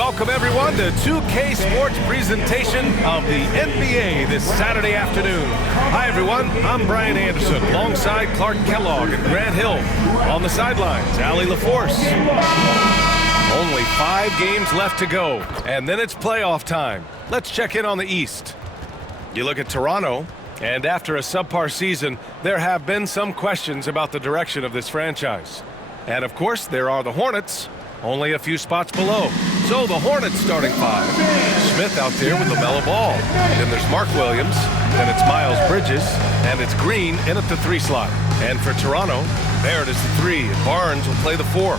Welcome, everyone, to 2K Sports presentation of the NBA this Saturday afternoon. Hi, everyone. I'm Brian Anderson, alongside Clark Kellogg and Grant Hill. On the sidelines, Allie LaForce. Only 5 games left to go, and then it's playoff time. Let's check in on the East. You look at Toronto, and after a subpar season, there have been some questions about the direction of this franchise. And, of course, there are the Hornets, only a few spots below. So the Hornets starting 5. Smith out there with LaMelo Ball. Then there's Mark Williams. Then it's Miles Bridges. And it's Green in at the 3 slot. And for Toronto, Barrett is the 3. And Barnes will play the 4.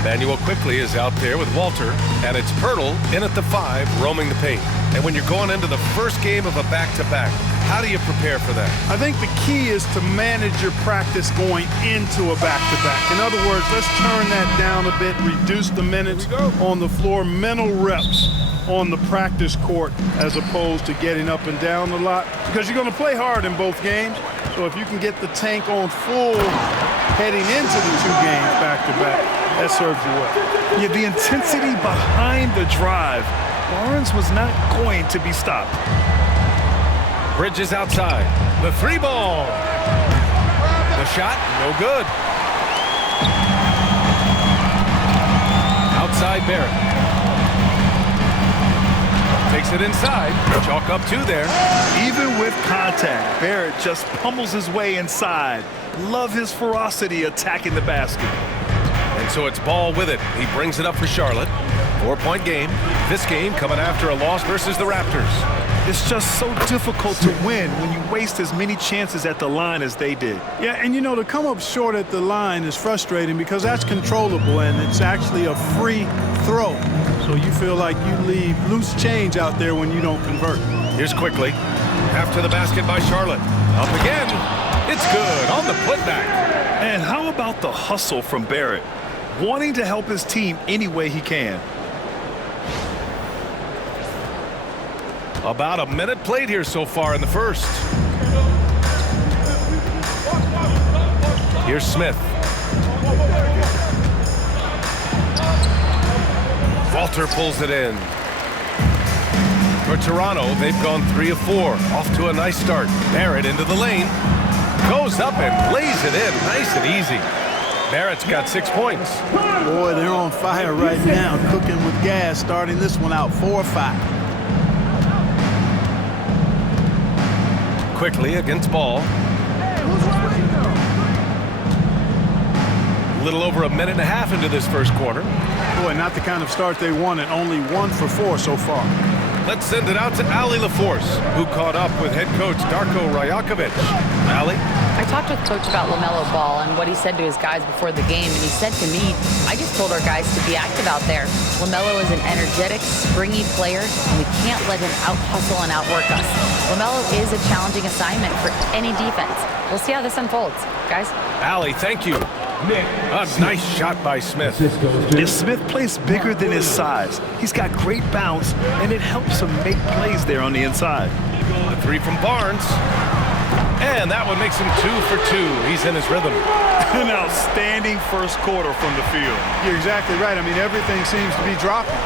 Emmanuel Quickly is out there with Walter. And it's Pirtle in at the 5, roaming the paint. And when you're going into the first game of a back-to-back, how do you prepare for that? I think the key is to manage your practice going into a back-to-back. In other words, let's turn that down a bit, reduce the minutes on the floor, mental reps on the practice court as opposed to getting up and down a lot, because you're going to play hard in both games. So if you can get the tank on full heading into the 2 games back-to-back, that serves you well. Yeah, the intensity behind the drive. Barnes was not going to be stopped. Bridges outside. The 3 ball. The shot, no good. Outside Barrett. Takes it inside. Chalk up 2 there. Even with contact, Barrett just pummels his way inside. Love his ferocity attacking the basket. And so it's Ball with it. He brings it up for Charlotte. 4-point game. This game coming after a loss versus the Raptors. It's just so difficult to win when you waste as many chances at the line as they did. Yeah, and you know, to come up short at the line is frustrating because that's controllable and it's actually a free throw. So you feel like you leave loose change out there when you don't convert. Here's Quickly. After the basket by Charlotte. Up again. It's good on the putback. And how about the hustle from Barrett? Wanting to help his team any way he can. About a minute played here so far in the first. Here's Smith. Walter pulls it in. For Toronto, they've gone 3 of 4. Off to a nice start. Barrett into the lane. Goes up and lays it in. Nice and easy. Barrett's got 6 points. Boy, they're on fire right now. Cooking with gas, starting this one out 4-5. Quickly against Ball. A little over a minute and a half into this first quarter. Boy, not the kind of start they wanted. Only 1 for 4 so far. Let's send it out to Allie LaForce, who caught up with head coach Darko Rajakovic. Allie? I talked with Coach about LaMelo Ball and what he said to his guys before the game, and he said to me, I just told our guys to be active out there. LaMelo is an energetic, springy player, and we can't let him out-hustle and outwork us. LaMelo is a challenging assignment for any defense. We'll see how this unfolds. Guys? Allie, thank you. A nice shot by Smith. If Smith plays bigger than his size, he's got great bounce, and it helps him make plays there on the inside. The 3 from Barnes. And that one makes him 2 for 2. He's in his rhythm. An outstanding first quarter from the field. You're exactly right. I mean, everything seems to be dropping.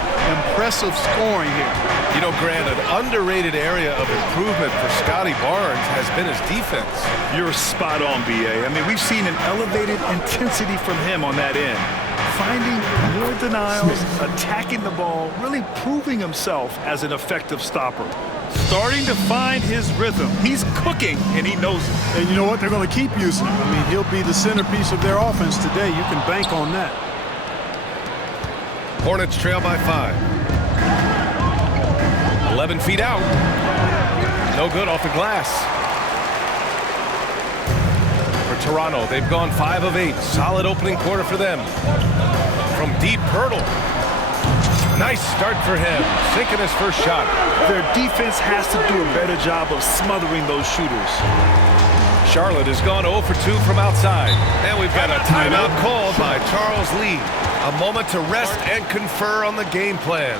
Impressive scoring here. You know, Grant, an underrated area of improvement for Scotty Barnes has been his defense. You're spot on, B.A. I mean, we've seen an elevated intensity from him on that end. Finding more denials, attacking the ball, really proving himself as an effective stopper. Starting to find his rhythm. He's cooking, and he knows it. And you know what? They're going to keep using him. I mean, he'll be the centerpiece of their offense today. You can bank on that. Hornets trail by 5. 11 feet out. No good off the glass. For Toronto, they've gone 5 of 8. Solid opening quarter for them. From deep, Pirtle. Nice start for him. Sinking his first shot. Their defense has to do a better job of smothering those shooters. Charlotte has gone 0 for 2 from outside. And we've got a timeout called by Charles Lee. A moment to rest and confer on the game plan.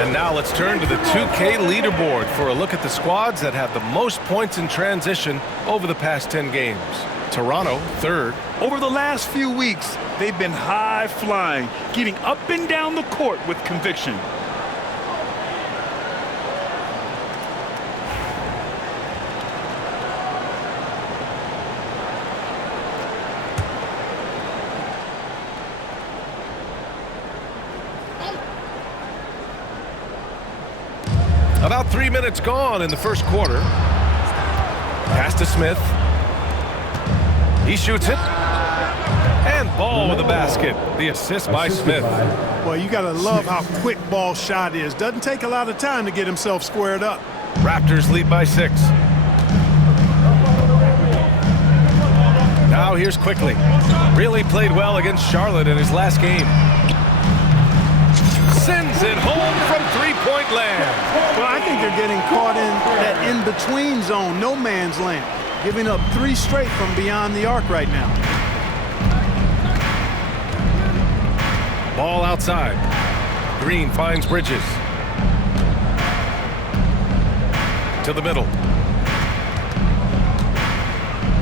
And now let's turn to the 2K leaderboard for a look at the squads that have the most points in transition over the past 10 games. Toronto, third. Over the last few weeks, they've been high-flying, getting up and down the court with conviction. About 3 minutes gone in the first quarter. Pass to Smith. He shoots it. And ball with the basket. The assist by Smith. Well, you got to love how quick ball shot is. Doesn't take a lot of time to get himself squared up. Raptors lead by 6. Now here's Quickly. Really played well against Charlotte in his last game. Sends it home from three-point land. Well, I think they're getting caught in that in-between zone, no man's land. Giving up 3 straight from beyond the arc right now. Ball outside. Green finds Bridges. To the middle.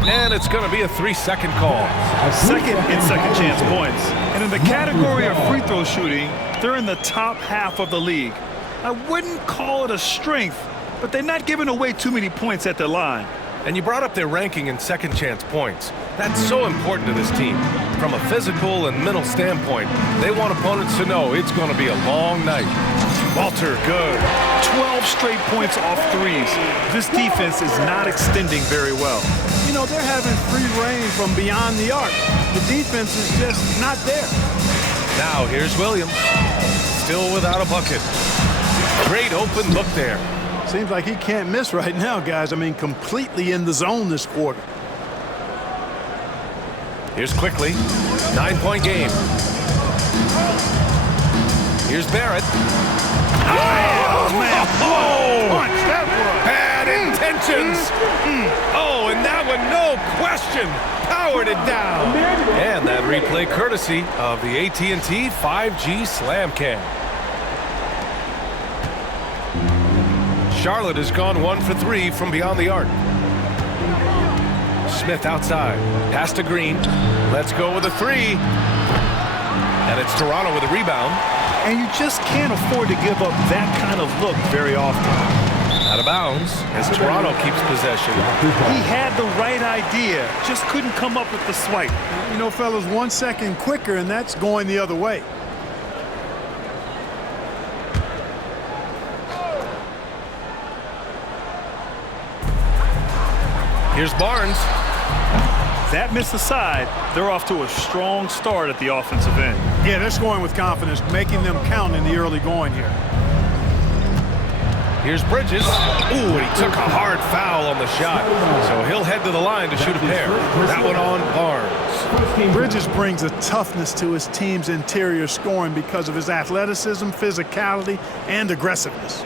And it's going to be a 3-second call. Second and second chance points. And in the category of free throw shooting, they're in the top half of the league. I wouldn't call it a strength, but they're not giving away too many points at the line. And you brought up their ranking in second chance points. That's so important to this team. From a physical and mental standpoint, they want opponents to know it's going to be a long night. Walter, good. 12 straight points off threes. This defense is not extending very well. You know, they're having free reign from beyond the arc. The defense is just not there. Now here's Williams. Still without a bucket. Great open look there. Seems like he can't miss right now, guys. I mean, completely in the zone this quarter. Here's Quickly. 9-point game. Here's Barrett. Oh, man. Oh, Punch, that was. bad intentions. Oh, and that one, no question, powered it down. And that replay courtesy of the AT&T 5G Slam Cam. Charlotte has gone 1 for 3 from beyond the arc. Smith outside. Pass to Green. Let's go with a 3. And it's Toronto with a rebound. And you just can't afford to give up that kind of look very often. Out of bounds as Toronto keeps possession. He had the right idea, just couldn't come up with the swipe. You know, fellas, 1 second quicker, and that's going the other way. Here's Barnes. That missed aside, they're off to a strong start at the offensive end. Yeah, they're scoring with confidence, making them count in the early going here. Here's Bridges. Ooh, and he took a hard foul on the shot. So he'll head to the line to shoot a pair. That one on Barnes. Bridges brings a toughness to his team's interior scoring because of his athleticism, physicality, and aggressiveness.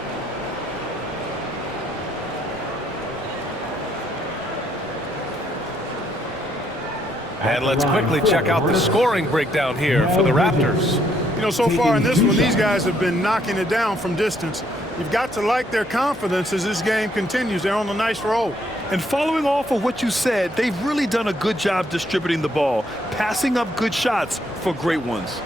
And let's quickly check out the scoring breakdown here for the Raptors. You know, so far in this one, these guys have been knocking it down from distance. You've got to like their confidence as this game continues. They're on a nice roll. And following off of what you said, they've really done a good job distributing the ball, passing up good shots for great ones.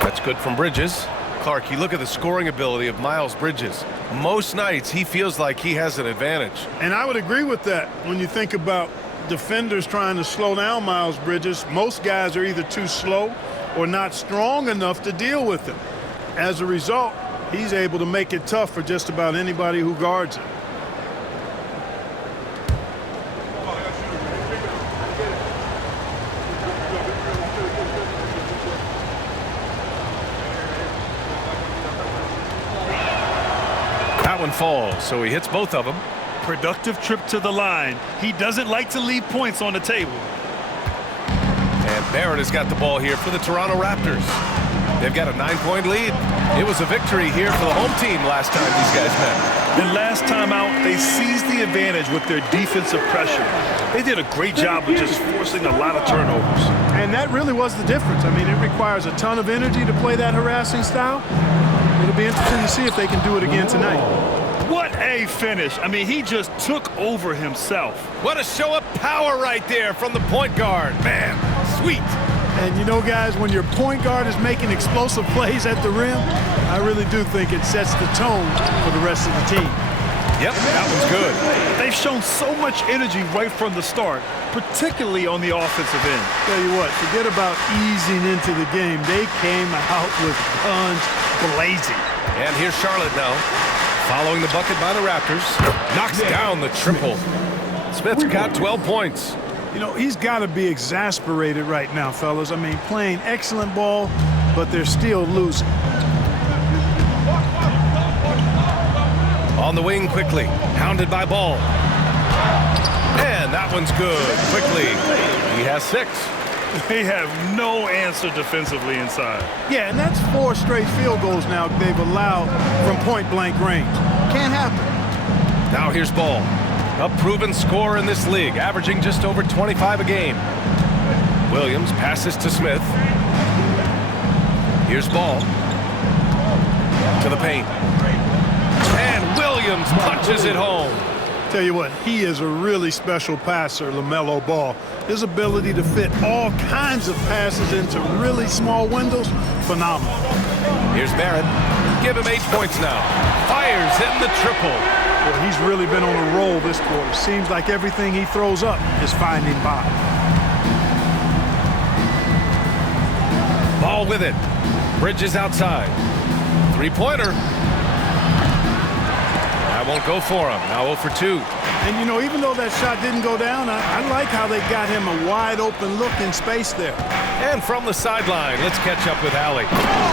That's good from Bridges. Clark, you look at the scoring ability of Miles Bridges. Most nights, he feels like he has an advantage. And I would agree with that. When you think about defenders trying to slow down Miles Bridges, most guys are either too slow or not strong enough to deal with him. As a result, he's able to make it tough for just about anybody who guards him. That one falls, so he hits both of them. Productive trip to the line. He doesn't like to leave points on the table. And Barrett has got the ball here for the Toronto Raptors. They've got a 9-point lead. It was a victory here for the home team last time these guys met. And last time out, they seized the advantage with their defensive pressure. They did a great job of just forcing a lot of turnovers. And that really was the difference. I mean, it requires a ton of energy to play that harassing style. It'll be interesting to see if they can do it again tonight. What a finish. I mean, he just took over himself. What a show of power right there from the point guard. Man, sweet. And you know, guys, when your point guard is making explosive plays at the rim, I really do think it sets the tone for the rest of the team. Yep, that one's good. They've shown so much energy right from the start, particularly on the offensive end. Tell you what, forget about easing into the game. They came out with guns blazing. And here's Charlotte now. Following the bucket by the Raptors. Knocks down the triple. Smith's got 12 points. You know, he's got to be exasperated right now, fellas. I mean, playing excellent ball, but they're still losing. On the wing quickly. Hounded by Ball. And that one's good. Quickly. He has 6. They have no answer defensively inside. Yeah, and that's 4 straight field goals now they've allowed from point-blank range. Can't happen. Now here's Ball. A proven scorer in this league, averaging just over 25 a game. Williams passes to Smith. Here's Ball. To the paint. And Williams punches it home. Tell you what, he is a really special passer, LaMelo Ball. His ability to fit all kinds of passes into really small windows, phenomenal. Here's Barrett. Give him 8 points now. Fires hitting the triple. Well, he's really been on a roll this quarter. Seems like everything he throws up is finding bottom. Ball with it. Bridges outside. 3-pointer. That won't go for him. Now 0 for 2. And, you know, even though that shot didn't go down, I like how they got him a wide-open look in space there. And from the sideline, let's catch up with Allie.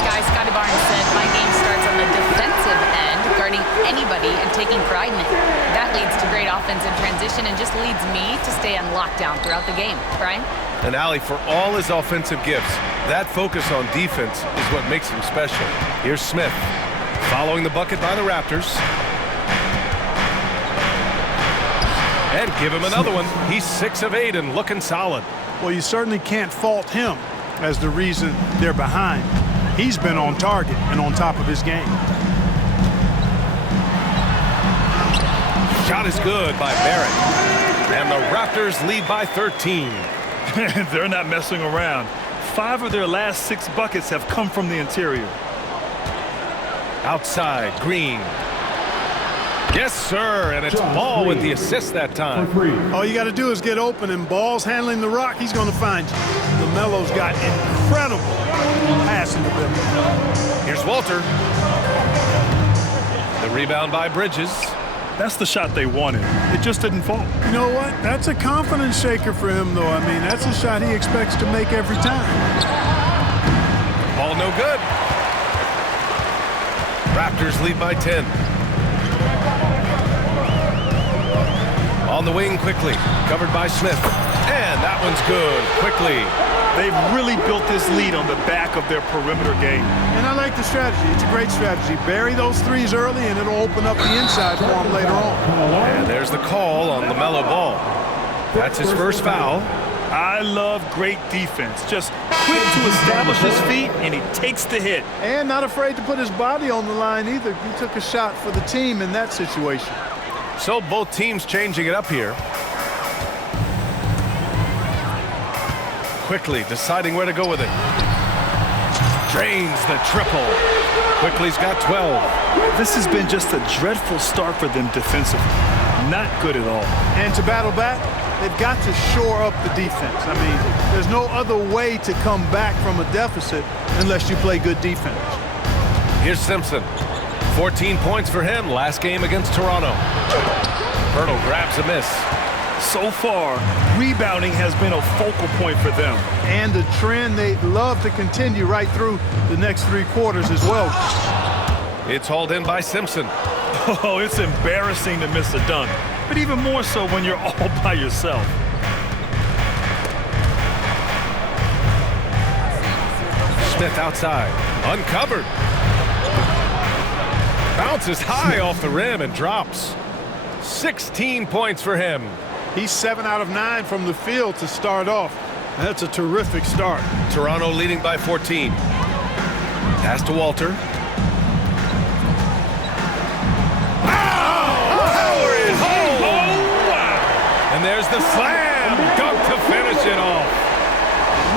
Guys, Scotty Barnes said, my game starts on the defensive end, guarding anybody and taking pride in it. That leads to great offensive transition and just leads me to stay on lockdown throughout the game. Brian? And Allie, for all his offensive gifts, that focus on defense is what makes him special. Here's Smith. Following the bucket by the Raptors. And give him another one. He's 6 of 8 and looking solid. Well, you certainly can't fault him as the reason they're behind. He's been on target and on top of his game. Shot is good by Barrett. And the Raptors lead by 13. They're not messing around. 5 of their last 6 buckets have come from the interior. Outside, Green. Yes, sir, and it's Ball with the assist that time. All you got to do is get open, and Ball's handling the rock. He's going to find you. LaMelo's got incredible passing ability. Here's Walter. The Rebound by Bridges. That's the shot they wanted. It just didn't fall. You know what? That's a confidence shaker for him, though. I mean, that's a shot he expects to make every time. Ball no good. Raptors lead by 10. On the wing quickly. Covered by Smith. And that one's good. Quickly. They've really built this lead on the back of their perimeter game. And I like the strategy. It's a great strategy. Bury those threes early, and it'll open up the inside for him later on. And there's the call on LaMelo Ball. That's his first foul. I love great defense. Just quick to establish his feet, and he takes the hit. And not afraid to put his body on the line either. He took a shot for the team in that situation. So both teams changing it up here. Quickly deciding where to go with it. Drains the triple. Quickly's got 12. This has been just a dreadful start for them defensively. Not good at all. And to battle back, they've got to shore up the defense. I mean, there's no other way to come back from a deficit unless you play good defense. Here's Simpson. 14 points for him last game against Toronto. Pirtle grabs a miss. So far, rebounding has been a focal point for them. And a trend they'd love to continue right through the next 3 quarters as well. It's hauled in by Simpson. Oh, it's embarrassing to miss a dunk, but even more so when you're all by yourself. Smith outside. Uncovered. Bounces high off the rim and drops. 16 points for him. He's 7 out of 9 from the field to start off. That's a terrific start. Toronto leading by 14. Pass to Walter. Power it home! And there's the slam dunk to finish it off.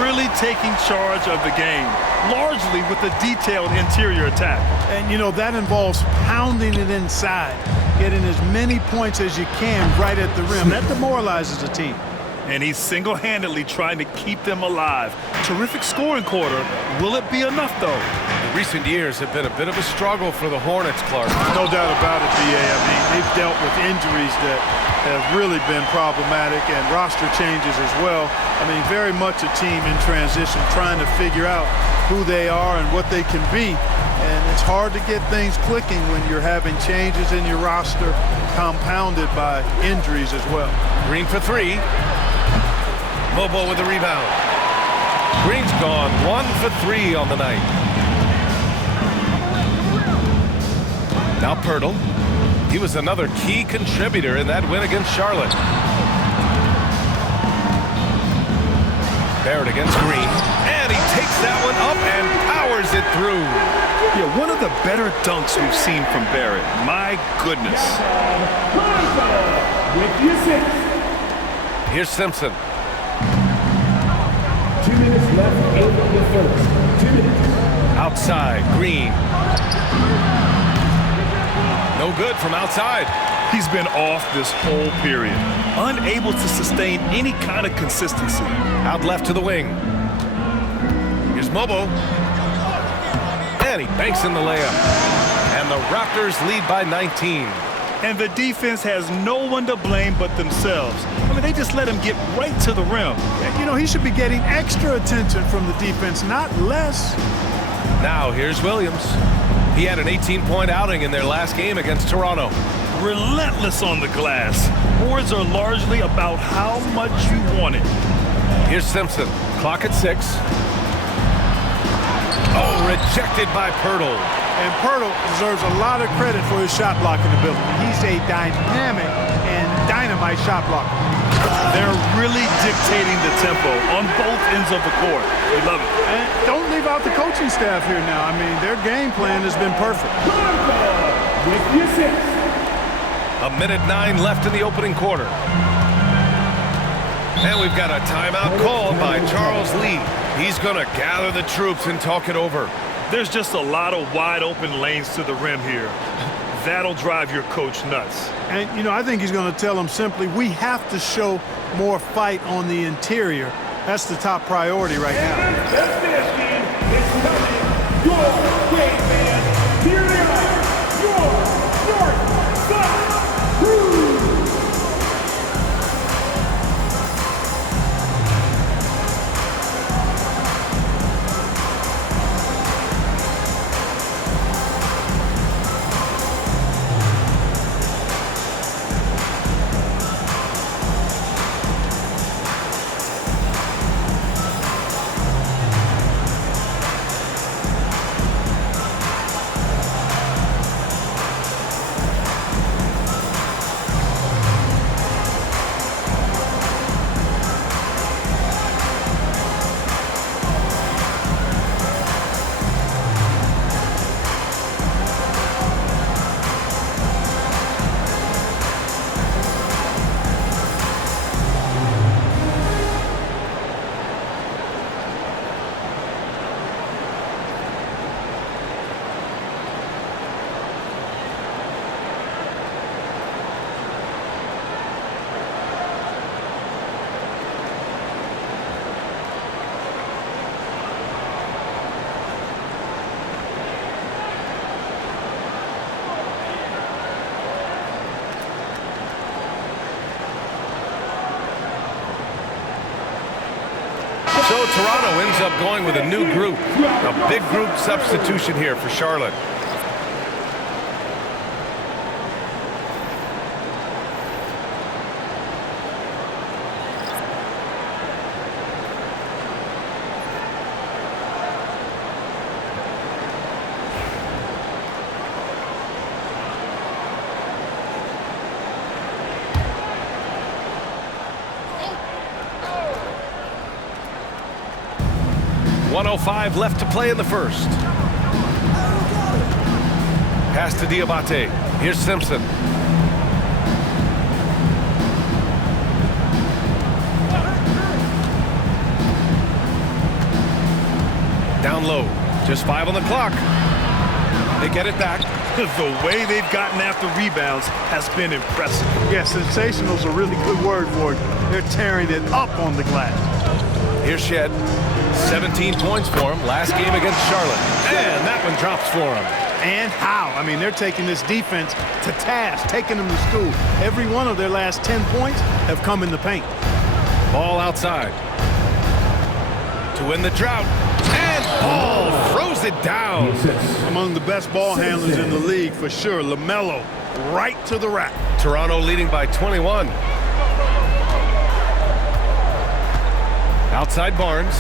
Really taking charge of the game, largely with a detailed interior attack. And, you know, that involves pounding it inside, getting as many points as you can right at the rim. That demoralizes a team. And he's single-handedly trying to keep them alive. Terrific scoring quarter. Will it be enough, though? The recent years have been a bit of a struggle for the Hornets, Clark. No doubt about it, B.A. I mean, they've dealt with injuries that have really been problematic and roster changes as well. I mean, very much a team in transition, trying to figure out who they are and what they can be. And it's hard to get things clicking when you're having changes in your roster compounded by injuries as well. Green for 3. Bobo with the rebound. Green's gone 1 for 3 on the night. Now Pirtle. He was another key contributor in that win against Charlotte. Barrett against Green. And he takes that one up and powers it through. Yeah, one of the better dunks we've seen from Barrett. My goodness. Here's Simpson. 2 minutes left in the first. 2 minutes. Outside, Green. No good from outside. He's been off this whole period, unable to sustain any kind of consistency. Out left to the wing. Here's Mobo. And he banks in the layup. And the Raptors lead by 19. And the defense has no one to blame but themselves. I mean, they just let him get right to the rim. You know, he should be getting extra attention from the defense, not less. Now here's Williams. He had an 18-point outing in their last game against Toronto. Relentless on the glass. Boards are largely about how much you want it. Here's Simpson. Clock at 6. Oh, rejected by Pirtle. And Pirtle deserves a lot of credit for his shot blocking ability. He's a dynamic and dynamite shot blocker. They're really dictating the tempo on both ends of the court. We love it. And don't leave out the coaching staff here now. I mean, their game plan has been perfect. A minute 9 left in the opening quarter. And we've got a timeout called by Charles Lee. He's going to gather the troops and talk it over. There's just a lot of wide open lanes to the rim here. That'll drive your coach nuts. And, you know, I think he's going to tell them simply, we have to show more fight on the interior. That's the top priority right now. Let's finish, team. It's coming your way, man. Here they are, your So Toronto ends up going with a new group. A big group substitution here for Charlotte. .105 left to play in the first. Pass to Diabate. Here's Simpson. Down low. Just 5 on the clock. They get it back. The way they've gotten after rebounds has been impressive. Yeah, sensational is a really good word for it. They're tearing it up on the glass. Here's Shed. 17 points for him last game against Charlotte. And that one drops for him. And how? I mean, they're taking this defense to task, taking them to school. Every one of their last 10 points have come in the paint. Ball outside. To win the drought. And Ball throws it down. Among the best ball handlers in the league, for sure. LaMelo right to the rack. Toronto leading by 21. Outside Barnes.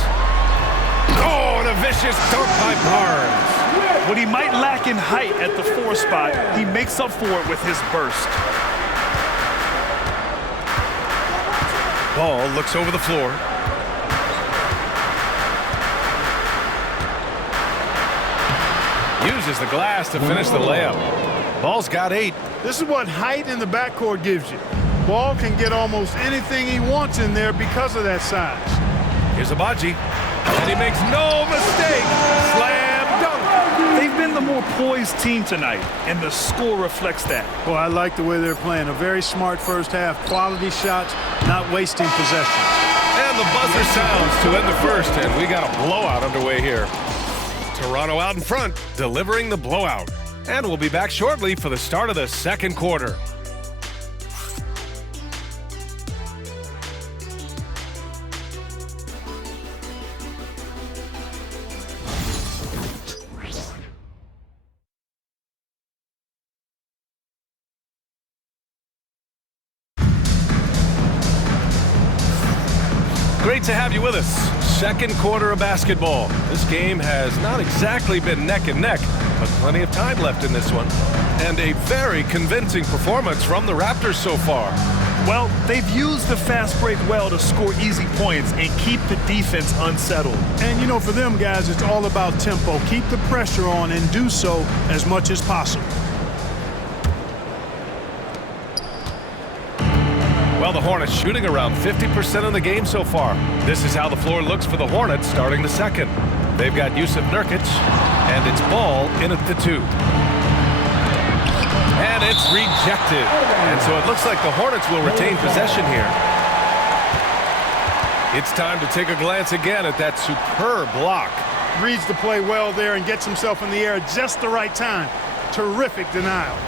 Oh, and a vicious dunk by Barnes. What he might lack in height at the 4 spot, he makes up for it with his burst. Ball looks over the floor. Uses the glass to finish the layup. Ball's got 8. This is what height in the backcourt gives you. Ball can get almost anything he wants in there because of that size. Here's Abaji. And he makes no mistake. Slam dunk. They've been the more poised team tonight, and the score reflects that. Well, I like the way they're playing. A very smart first half. Quality shots, not wasting possession. And the buzzer sounds to end the first, and we got a blowout underway here. Toronto out in front, delivering the blowout. And we'll be back shortly for the start of the second quarter. Great to have you with us. Second quarter of basketball. This game has not exactly been neck and neck, but plenty of time left in this one. And a very convincing performance from the Raptors so far. Well, they've used the fast break well to score easy points and keep the defense unsettled. And, you know, for them guys, it's all about tempo. Keep the pressure on and do so as much as possible. Well, the Hornets shooting around 50% in the game so far. This is how the floor looks for the Hornets starting the second. They've got Yusuf Nurkic, and it's Ball in at the 2. And it's rejected. And so it looks like the Hornets will retain possession here. It's time to take a glance again at that superb block. Reads the play well there and gets himself in the air at just the right time. Terrific denial.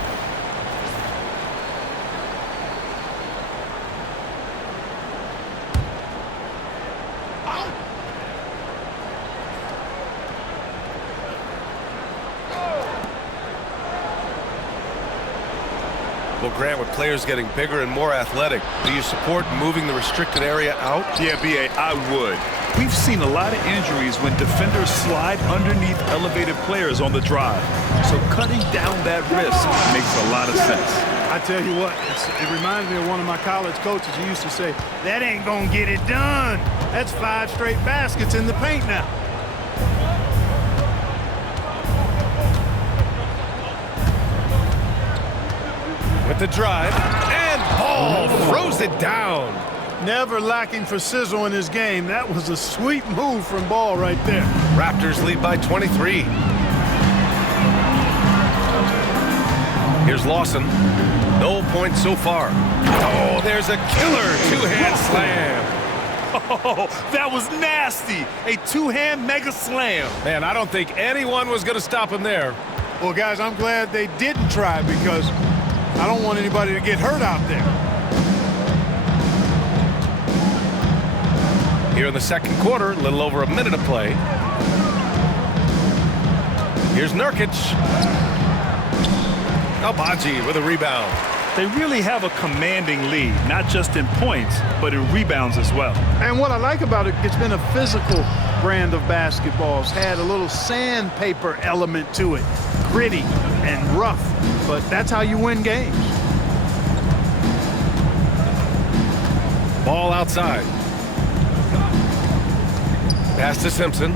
Well, Grant, with players getting bigger and more athletic, do you support moving the restricted area out? Yeah, B.A., I would. We've seen a lot of injuries when defenders slide underneath elevated players on the drive. So cutting down that risk makes a lot of sense. I tell you what, it reminds me of one of my college coaches who used to say, that ain't gonna get it done. That's 5 straight baskets in the paint now. With the drive, and Ball throws it down. Never lacking for sizzle in his game. That was a sweet move from Ball right there. Raptors lead by 23. Here's Lawson. No points so far. Oh, there's a killer two-hand slam. Oh, that was nasty. A two-hand mega slam. Man, I don't think anyone was going to stop him there. Well, guys, I'm glad they didn't try because I don't want anybody to get hurt out there. Here in the second quarter, a little over a minute of play. Here's Nurkic. Albaji with a rebound. They really have a commanding lead, not just in points, but in rebounds as well. And what I like about it, it's been a physical brand of basketball. It's had a little sandpaper element to it, gritty and rough, but that's how you win games. Ball outside. Pass to Simpson.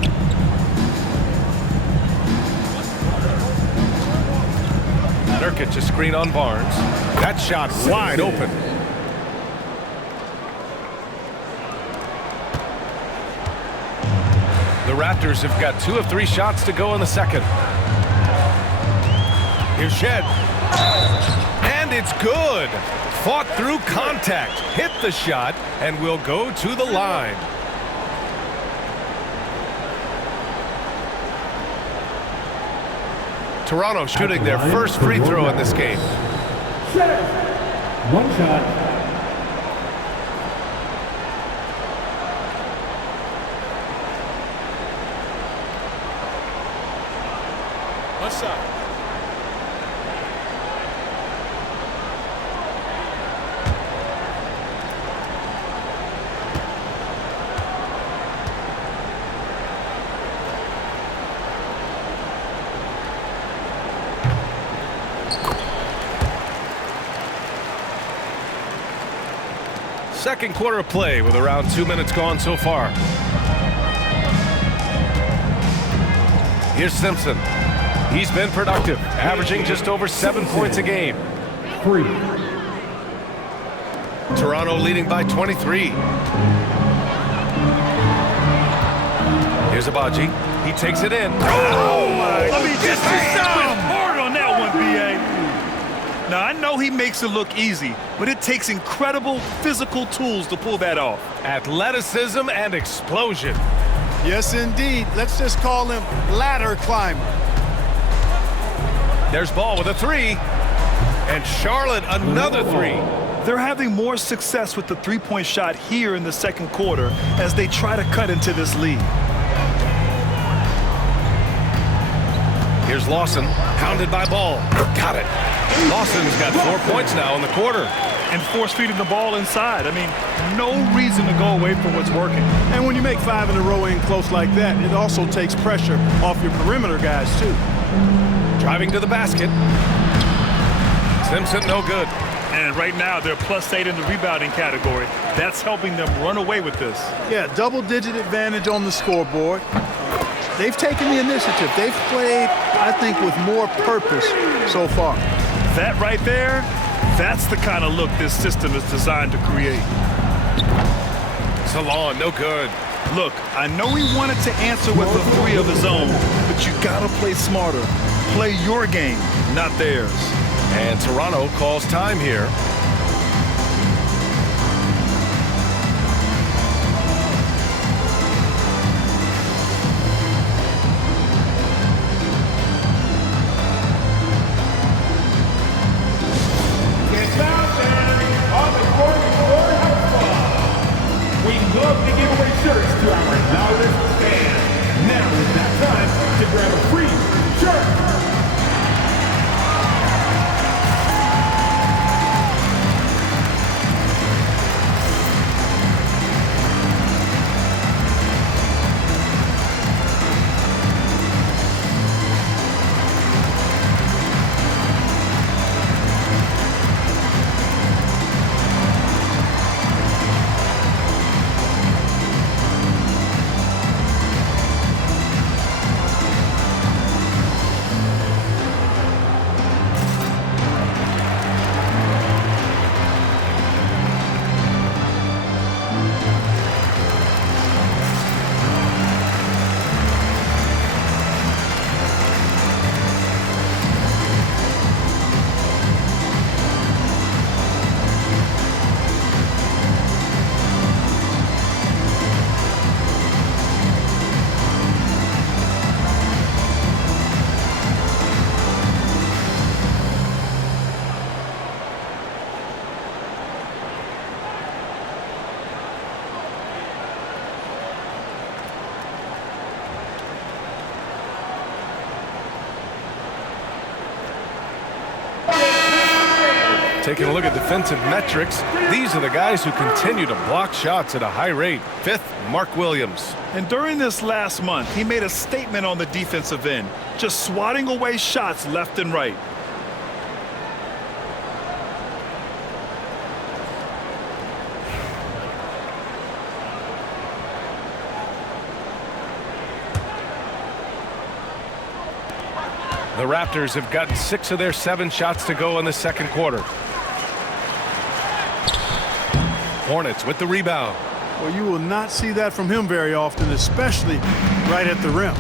Nurkic, a screen on Barnes. That shot wide open. The Raptors have got 2 of 3 shots to go in the second. Here's Shed. And it's good. Fought through contact. Hit the shot and will go to the line. Toronto shooting their first free throw in this game. One shot. What's up? Second quarter of play with around 2 minutes gone so far. Here's Simpson. He's been productive, averaging just over 7 points a game. 3. Toronto leading by 23. Here's Abaji. He takes it in. Oh my! I mean, just hard on that one, B.A. Now, I know he makes it look easy, but it takes incredible physical tools to pull that off. Athleticism and explosion. Yes, indeed. Let's just call him ladder climber. There's Ball with a 3. And Charlotte another 3. They're having more success with the three-point shot here in the second quarter as they try to cut into this lead. Here's Lawson, pounded by Ball. Got it. Lawson's got 4 points now in the quarter. And force-feeding the ball inside. I mean, no reason to go away from what's working. And when you make 5 in a row in close like that, it also takes pressure off your perimeter guys, too. Driving to the basket. Simpson, no good. And right now, they're +8 in the rebounding category. That's helping them run away with this. Yeah, double-digit advantage on the scoreboard. They've taken the initiative. They've played, I think, with more purpose so far. That right there, that's the kind of look this system is designed to create. Salon, no good. Look, I know he wanted to answer with a 3 of his own, but you gotta play smarter. Play your game, not theirs. And Toronto calls time here. Love to give away shirts to our loudest fans. Now is that time to grab a free shirt. Taking a look at defensive metrics, these are the guys who continue to block shots at a high rate. 5th, Mark Williams. And during this last month, he made a statement on the defensive end, just swatting away shots left and right. The Raptors have gotten 6 of their 7 shots to go in the second quarter. Hornets with the rebound. Well, you will not see that from him very often, especially right at the rim.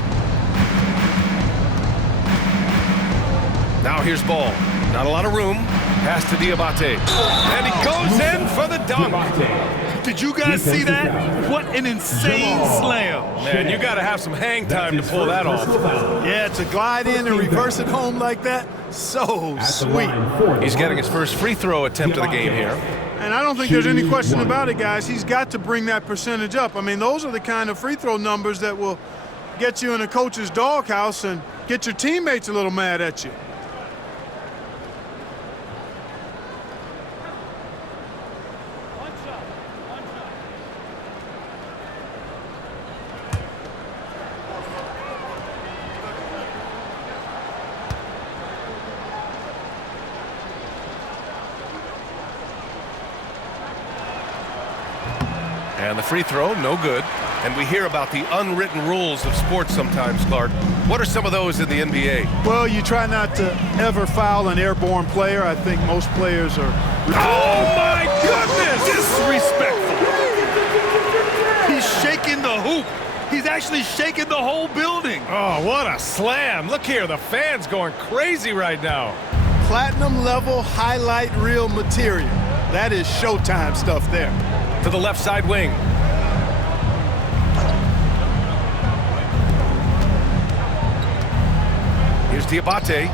Now here's Ball. Not a lot of room. Pass to Diabate. And he goes in for the dunk. Did you guys see that? What an insane slam. Man, you got to have some hang time to pull that off. Yeah, to glide in and reverse it home like that, so sweet. He's getting his first free throw attempt of the game here. And I don't think there's any question about it, guys. He's got to bring that percentage up. I mean, those are the kind of free throw numbers that will get you in a coach's doghouse and get your teammates a little mad at you. And the free throw, no good. And we hear about the unwritten rules of sports sometimes, Clark. What are some of those in the NBA? Well, you try not to ever foul an airborne player. I think most players are... Oh, my goodness! Disrespectful. He's shaking the hoop. He's actually shaking the whole building. Oh, what a slam. Look here, the fans going crazy right now. Platinum level highlight reel material. That is Showtime stuff there. To the left side wing. Here's Diabate.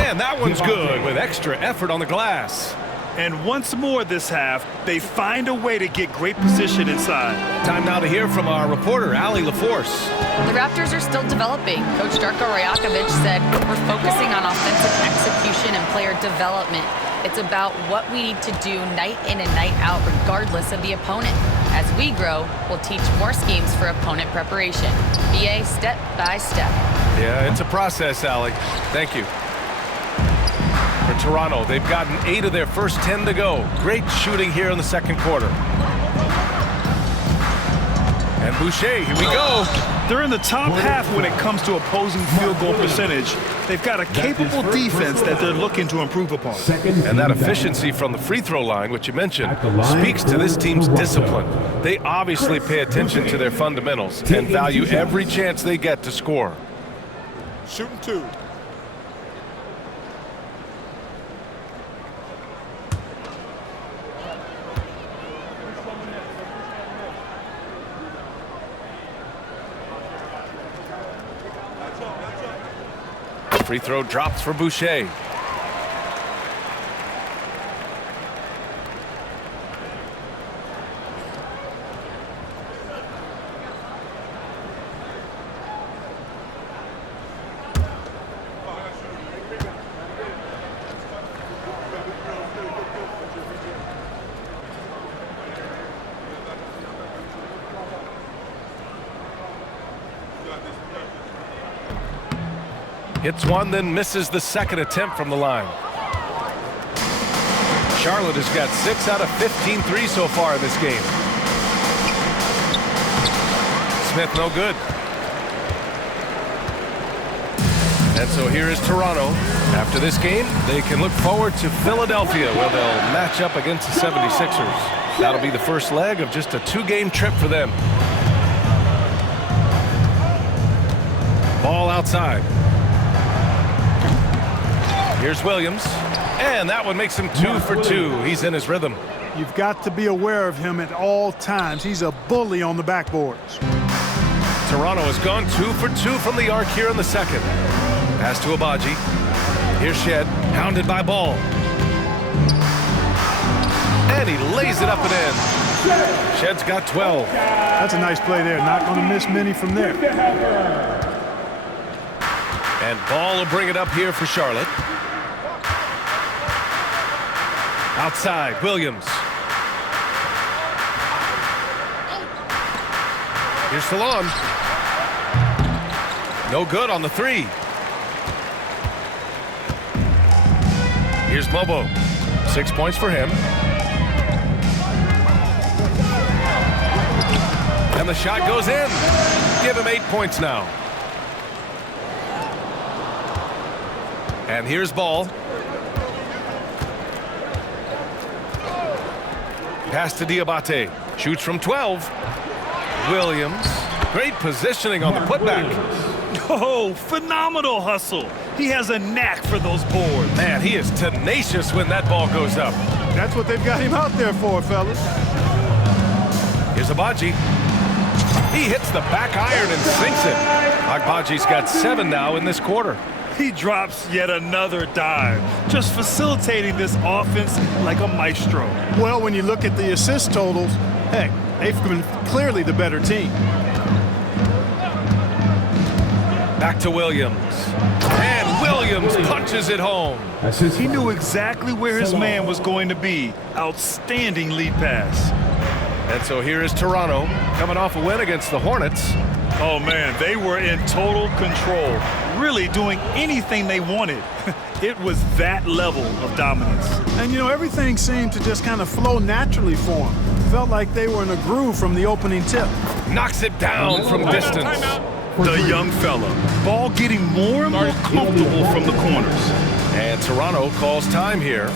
And that one's good with extra effort on the glass. And once more this half, they find a way to get great position inside. Time now to hear from our reporter, Allie LaForce. The Raptors are still developing. Coach Darko Rajakovic said, we're focusing on offensive execution and player development. It's about what we need to do night in and night out, regardless of the opponent. As we grow, we'll teach more schemes for opponent preparation. BA step by step. Yeah, it's a process, Allie. Thank you. For Toronto, they've gotten 8 of their first 10 to go. Great shooting here in the second quarter. And Boucher, here we go. They're in the top half when it comes to opposing field goal percentage. They've got a capable defense that they're looking to improve upon. And that efficiency from the free throw line, which you mentioned, speaks to this team's discipline. They obviously pay attention to their fundamentals and value every chance they get to score. Shooting 2. Free throw drops for Boucher. Hits one, then misses the second attempt from the line. Charlotte has got 6 out of 15 threes so far in this game. Smith no good. And so here is Toronto. After this game, they can look forward to Philadelphia, where they'll match up against the 76ers. That'll be the first leg of just a 2-game trip for them. Ball outside. Here's Williams, and that one makes him 2 for 2. He's in his rhythm. You've got to be aware of him at all times. He's a bully on the backboards. Toronto has gone 2 for 2 from the arc here in the second. Pass to Abaji. Here's Shed, hounded by Ball. And he lays it up and in. Shed's got 12. That's a nice play there. Not going to miss many from there. And Ball will bring it up here for Charlotte. Outside, Williams. Here's Salon. No good on the three. Here's Mobo. 6 points for him. And the shot goes in. Give him 8 points now. And here's Ball. Pass to Diabate. Shoots from 12. Williams. Great positioning on the putback. Oh, phenomenal hustle. He has a knack for those boards. Man, he is tenacious when that ball goes up. That's what they've got him out there for, fellas. Here's Agbaji. He hits the back iron and sinks it. Agbaji's got 7 now in this quarter. He drops yet another dive, just facilitating this offense like a maestro. Well, when you look at the assist totals, heck, they've been clearly the better team. Back to Williams. And Williams punches it home. He knew exactly where his man was going to be. Outstanding lead pass. And so here is Toronto coming off a win against the Hornets. Oh, man, they were in total control, really doing anything they wanted. It was that level of dominance. And, you know, everything seemed to just kind of flow naturally for them. Felt like they were in a groove from the opening tip. Knocks it down from distance. The young fella. Ball getting more and more comfortable from the corners. And Toronto calls time here.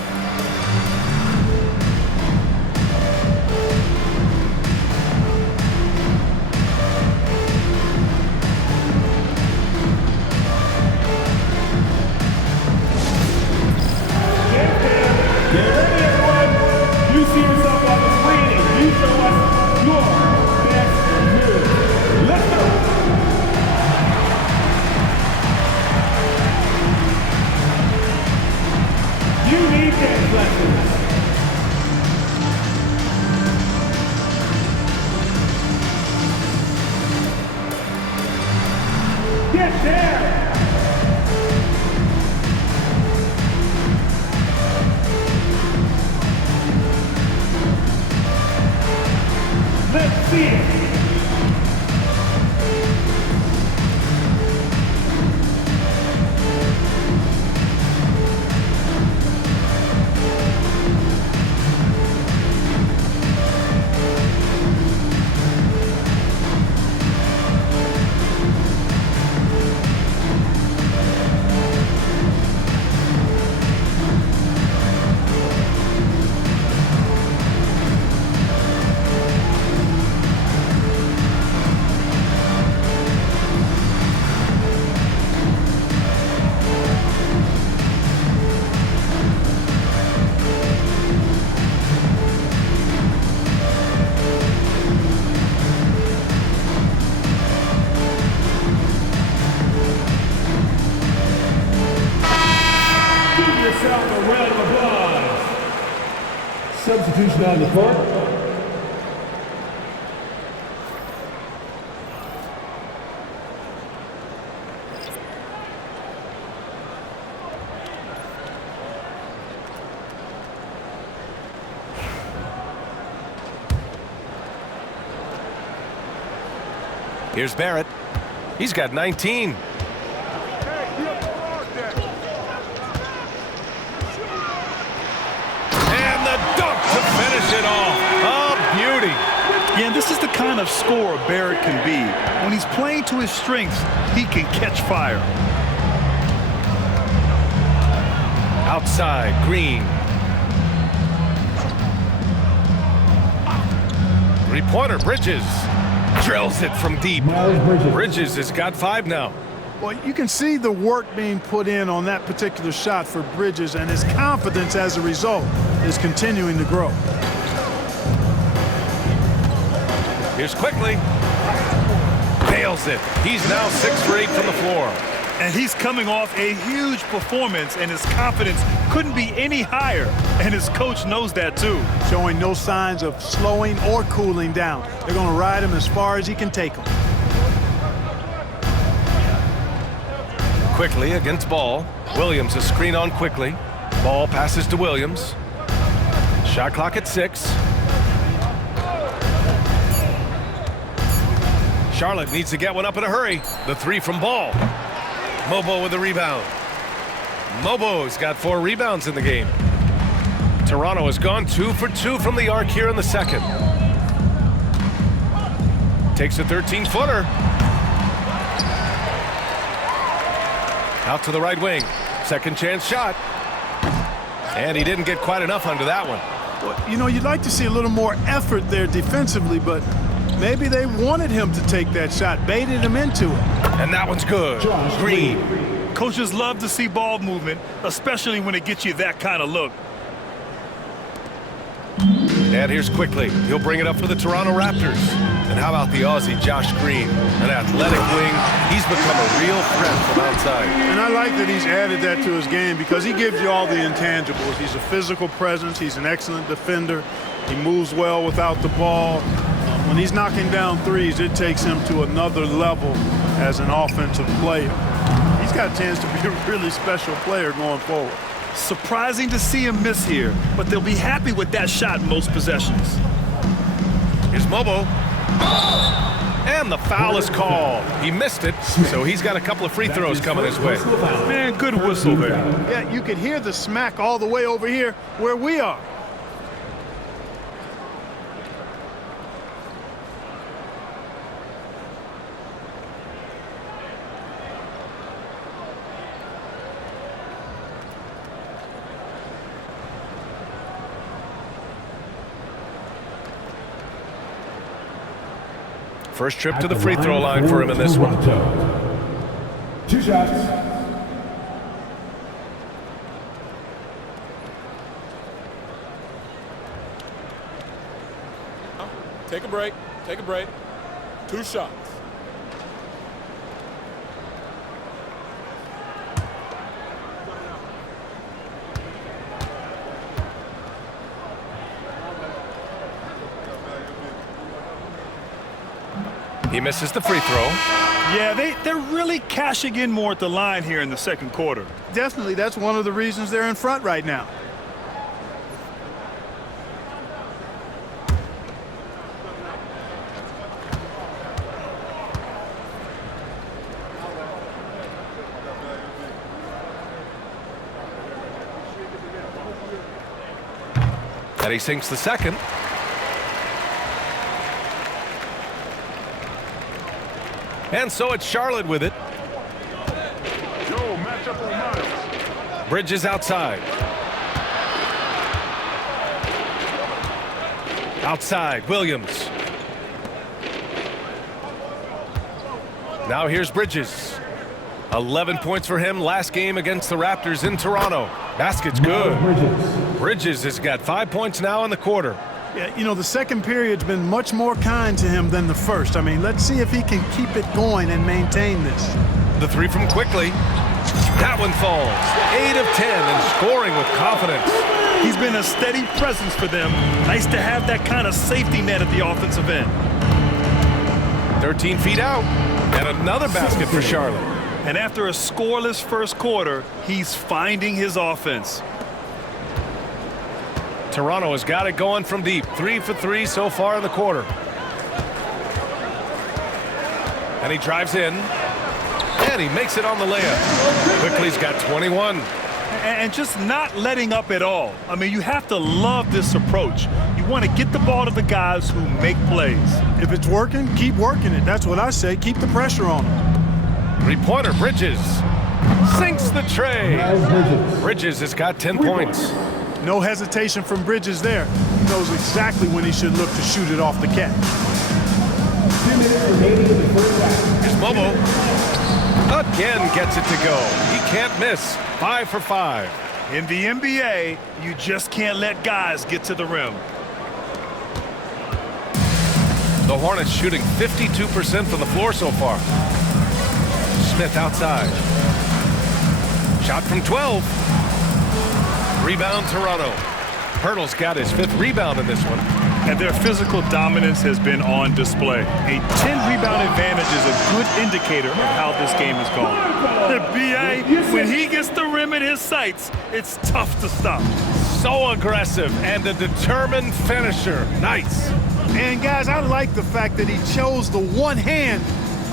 Get ready, everyone. You see yourself on the screen and you show us your best move. Let's go. You need dance lessons. Get there. Let's see it. Yourself a round of applause. Substitution on the court. Here's Barrett. He's got 19. Finish it off. Oh, beauty. Yeah, this is the kind of scorer Barrett can be. When he's playing to his strengths, he can catch fire. Outside, Green. Three-pointer, Bridges. Drills it from deep. Bridges has got 5 now. Well, you can see the work being put in on that particular shot for Bridges, and his confidence as a result is continuing to grow. Here's Quickly. Nails it. He's now 6 for 8 from the floor. And he's coming off a huge performance, and his confidence couldn't be any higher. And his coach knows that too. Showing no signs of slowing or cooling down. They're going to ride him as far as he can take him. Quickly against Ball. Williams a screen on Quickly. Ball passes to Williams. Shot clock at 6. Charlotte needs to get one up in a hurry. The 3 from Ball. Mobo with the rebound. Mobo's got 4 rebounds in the game. Toronto has gone 2 for 2 from the arc here in the second. Takes a 13-footer. Out to the right wing. Second chance shot. And he didn't get quite enough under that one. Well, you know, you'd like to see a little more effort there defensively, but maybe they wanted him to take that shot, baited him into it. And that one's good. Green. Coaches love to see ball movement, especially when it gets you that kind of look. And here's Quickly. He'll bring it up for the Toronto Raptors. And how about the Aussie Josh Green? An athletic wing. He's become a real threat from outside. And I like that he's added that to his game because he gives you all the intangibles. He's a physical presence. He's an excellent defender. He moves well without the ball. When he's knocking down threes, it takes him to another level as an offensive player. He's got a chance to be a really special player going forward. Surprising to see him miss here, but they'll be happy with that shot in most possessions. Here's Mobo. And the foul is called. He missed it, so he's got a couple of free throws coming his way. Man, good whistle there. Yeah, you can hear the smack all the way over here where we are. First trip to the free throw line for him in this one. 2 shots. Take a break. Take a break. 2 shots. He misses the free throw. Yeah, they're really cashing in more at the line here in the second quarter. Definitely, that's one of the reasons they're in front right now. And he sinks the second. And so it's Charlotte with it. Bridges outside. Outside, Williams. Now here's Bridges. 11 points for him last game against the Raptors in Toronto. Basket's good. Bridges has got 5 points now in the quarter. Yeah, you know, the second period's been much more kind to him than the first. I mean, let's see if he can keep it going and maintain this. The 3 from Quickly. That one falls. 8 of 10 and scoring with confidence. He's been a steady presence for them. Nice to have that kind of safety net at the offensive end. 13 feet out. And another basket for Charlotte. And after a scoreless first quarter, he's finding his offense. Toronto has got it going from deep. 3 for 3 so far in the quarter. And he drives in. And he makes it on the layup. Quickly's got 21. And just not letting up at all. I mean, you have to love this approach. You want to get the ball to the guys who make plays. If it's working, keep working it. That's what I say. Keep the pressure on him. Three-pointer, Bridges. Sinks the tray. Bridges has got 10 points. No hesitation from Bridges there. He knows exactly when he should look to shoot it off the catch. 2 minutes remaining in the first half. Here's Mobo. Again gets it to go. He can't miss. 5 for 5. In the NBA, you just can't let guys get to the rim. The Hornets shooting 52% from the floor so far. Smith outside. Shot from 12. Rebound Toronto. Hurdle's got his 5th rebound in this one. And their physical dominance has been on display. A 10-rebound advantage is a good indicator of how this game has gone. The B.A., when he gets the rim in his sights, it's tough to stop. So aggressive and a determined finisher. Nice. And guys, I like the fact that he chose the one-hand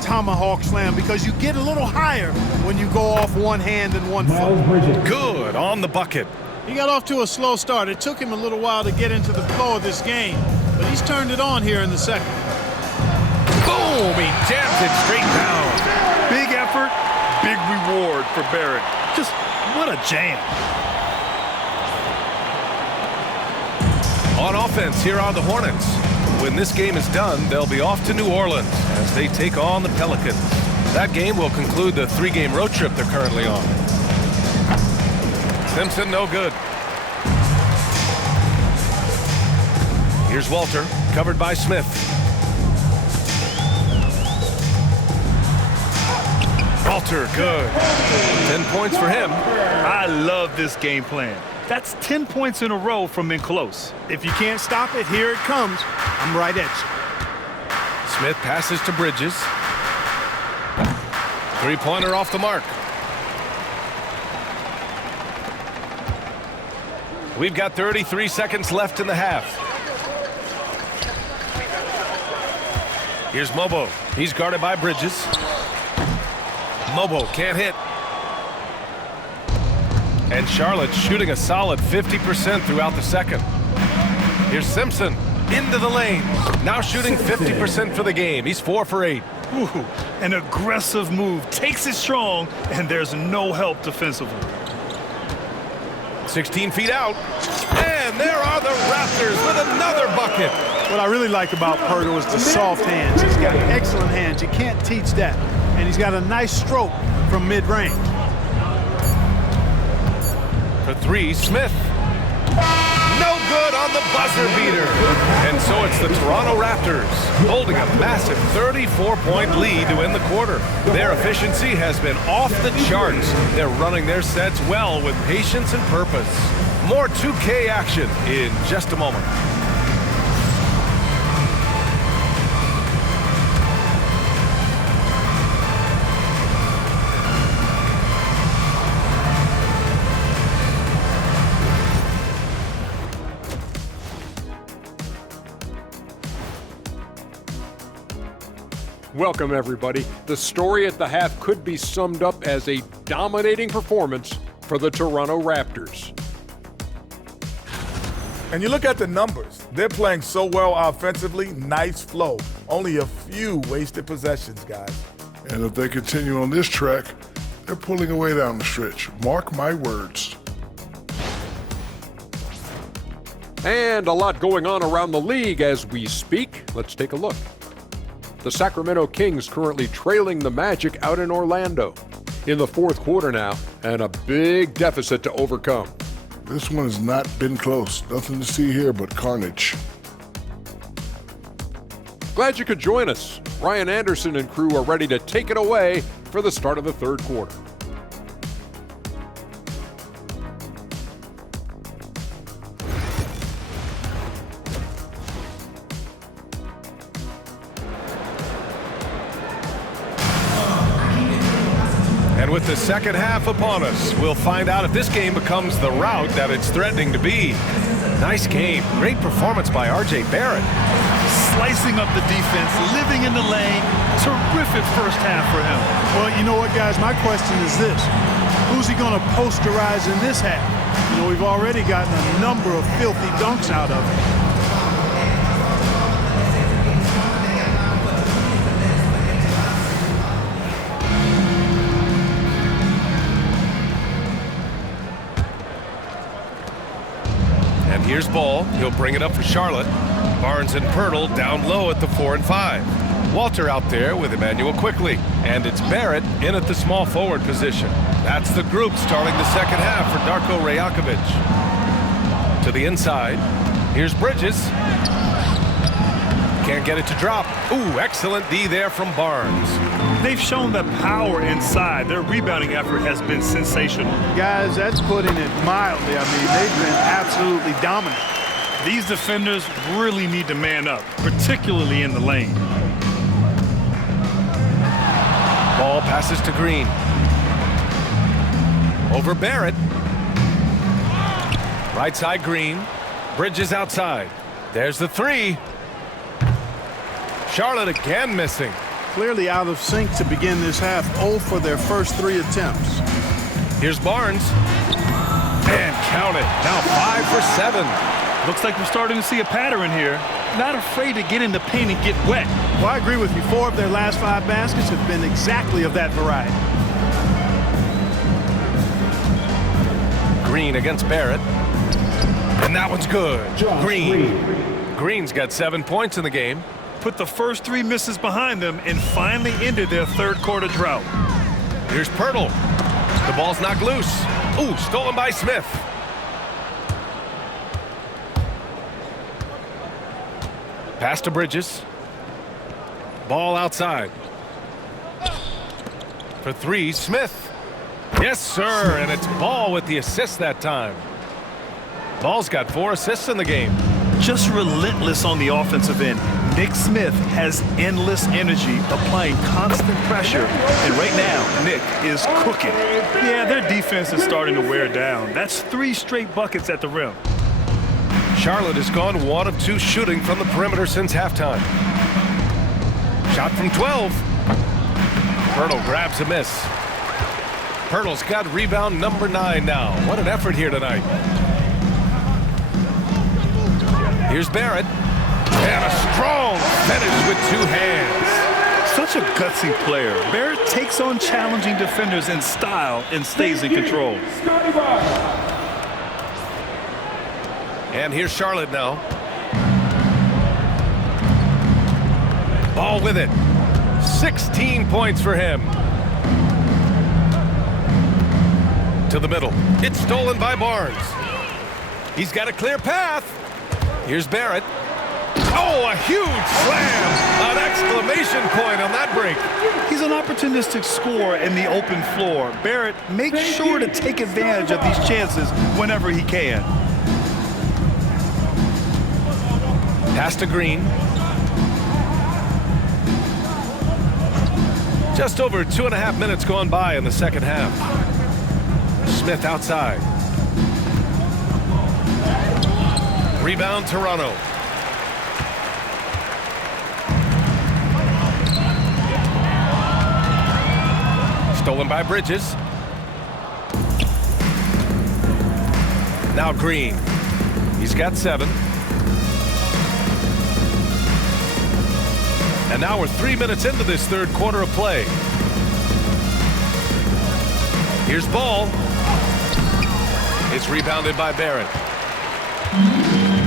tomahawk slam because you get a little higher when you go off one hand and one foot. Good on the bucket. He got off to a slow start. It took him a little while to get into the flow of this game, but he's turned it on here in the second. Boom! He jams it straight down. Big effort, big reward for Barrett. Just what a jam. On offense, here are the Hornets. When this game is done, they'll be off to New Orleans as they take on the Pelicans. That game will conclude the 3-game road trip they're currently on. Simpson, no good. Here's Walter, covered by Smith. Walter, good. 10 points for him. I love this game plan. That's 10 points in a row from in close. If you can't stop it, here it comes. I'm right at you. Smith passes to Bridges. Three-pointer off the mark. We've got 33 seconds left in the half. Here's Mobo. He's guarded by Bridges. Mobo can't hit. And Charlotte's shooting a solid 50% throughout the second. Here's Simpson into the lane. Now shooting 50% for the game. He's 4 for 8. Ooh, an aggressive move. Takes it strong, and there's no help defensively. 16 feet out. And there are the Raptors with another bucket. What I really like about Pirtle is the soft hands. He's got excellent hands. You can't teach that. And he's got a nice stroke from mid-range. For 3, Smith. No good on the buzzer beater. And so it's the Toronto Raptors holding a massive 34-point lead to end the quarter. Their efficiency has been off the charts. They're running their sets well with patience and purpose. More 2K action in just a moment. Welcome, everybody. The story at the half could be summed up as a dominating performance for the Toronto Raptors. And you look at the numbers. They're playing so well offensively. Nice flow. Only a few wasted possessions, guys. And if they continue on this track, they're pulling away down the stretch. Mark my words. And a lot going on around the league as we speak. Let's take a look. The Sacramento Kings currently trailing the Magic out in Orlando in the fourth quarter now, and a big deficit to overcome. This one has not been close. Nothing to see here but carnage. Glad you could join us. Ryan Anderson and crew are ready to take it away for the start of the third quarter. And with the second half upon us, we'll find out if this game becomes the rout that it's threatening to be. Nice game. Great performance by R.J. Barrett. Slicing up the defense, living in the lane. Terrific first half for him. Well, you know what, guys? My question is this. Who's he going to posterize in this half? You know, we've already gotten a number of filthy dunks out of him. Here's Ball. He'll bring it up for Charlotte. Barnes and Pirtle down low at the 4 and 5. Walter out there with Emmanuel quickly. And it's Barrett in at the small forward position. That's the group starting the second half for Darko Rajakovic. To the inside. Here's Bridges. Can't get it to drop. Ooh, excellent D there from Barnes. They've shown the power inside. Their rebounding effort has been sensational. Guys, that's putting it mildly. I mean, they've been absolutely dominant. These defenders really need to man up, particularly in the lane. Ball passes to Green. Over Barrett. Right side Green. Bridges outside. There's the three. Charlotte again missing. Clearly out of sync to begin this half. 0 for their first 3 attempts. Here's Barnes. And count it. Now 5 for 7. Looks like we're starting to see a pattern here. Not afraid to get in the paint and get wet. Well, I agree with you. 4 of their last 5 baskets have been exactly of that variety. Green against Barrett. And that one's good. Green. Green's got 7 points in the game. Put the first 3 misses behind them and finally ended their third quarter drought. Here's Pirtle. The ball's knocked loose. Ooh, stolen by Smith. Pass to Bridges. Ball outside. For 3, Smith. Yes, sir, and it's Ball with the assist that time. Ball's got 4 assists in the game. Just relentless on the offensive end. Nick Smith has endless energy, applying constant pressure. And right now, Nick is cooking. Yeah, their defense is starting to wear down. That's 3 straight buckets at the rim. Charlotte has gone 1 of 2 shooting from the perimeter since halftime. Shot from 12. Pirtle grabs a miss. Pirtle's got rebound number 9 now. What an effort here tonight. Here's Barrett. And a strong finish with 2 hands. Such a gutsy player. Barrett takes on challenging defenders in style and stays in control. And here's Charlotte now. Ball with it. 16 points for him. To the middle. It's stolen by Barnes. He's got a clear path. Here's Barrett. Oh, a huge slam. An exclamation point on that break. He's an opportunistic scorer in the open floor. Barrett makes sure to take advantage of these chances whenever he can. Pass to Green. Just over 2.5 minutes gone by in the second half. Smith outside. Rebound Toronto. Stolen by Bridges. Now Green. He's got 7. And now we're 3 minutes into this third quarter of play. Here's Ball. It's rebounded by Barrett.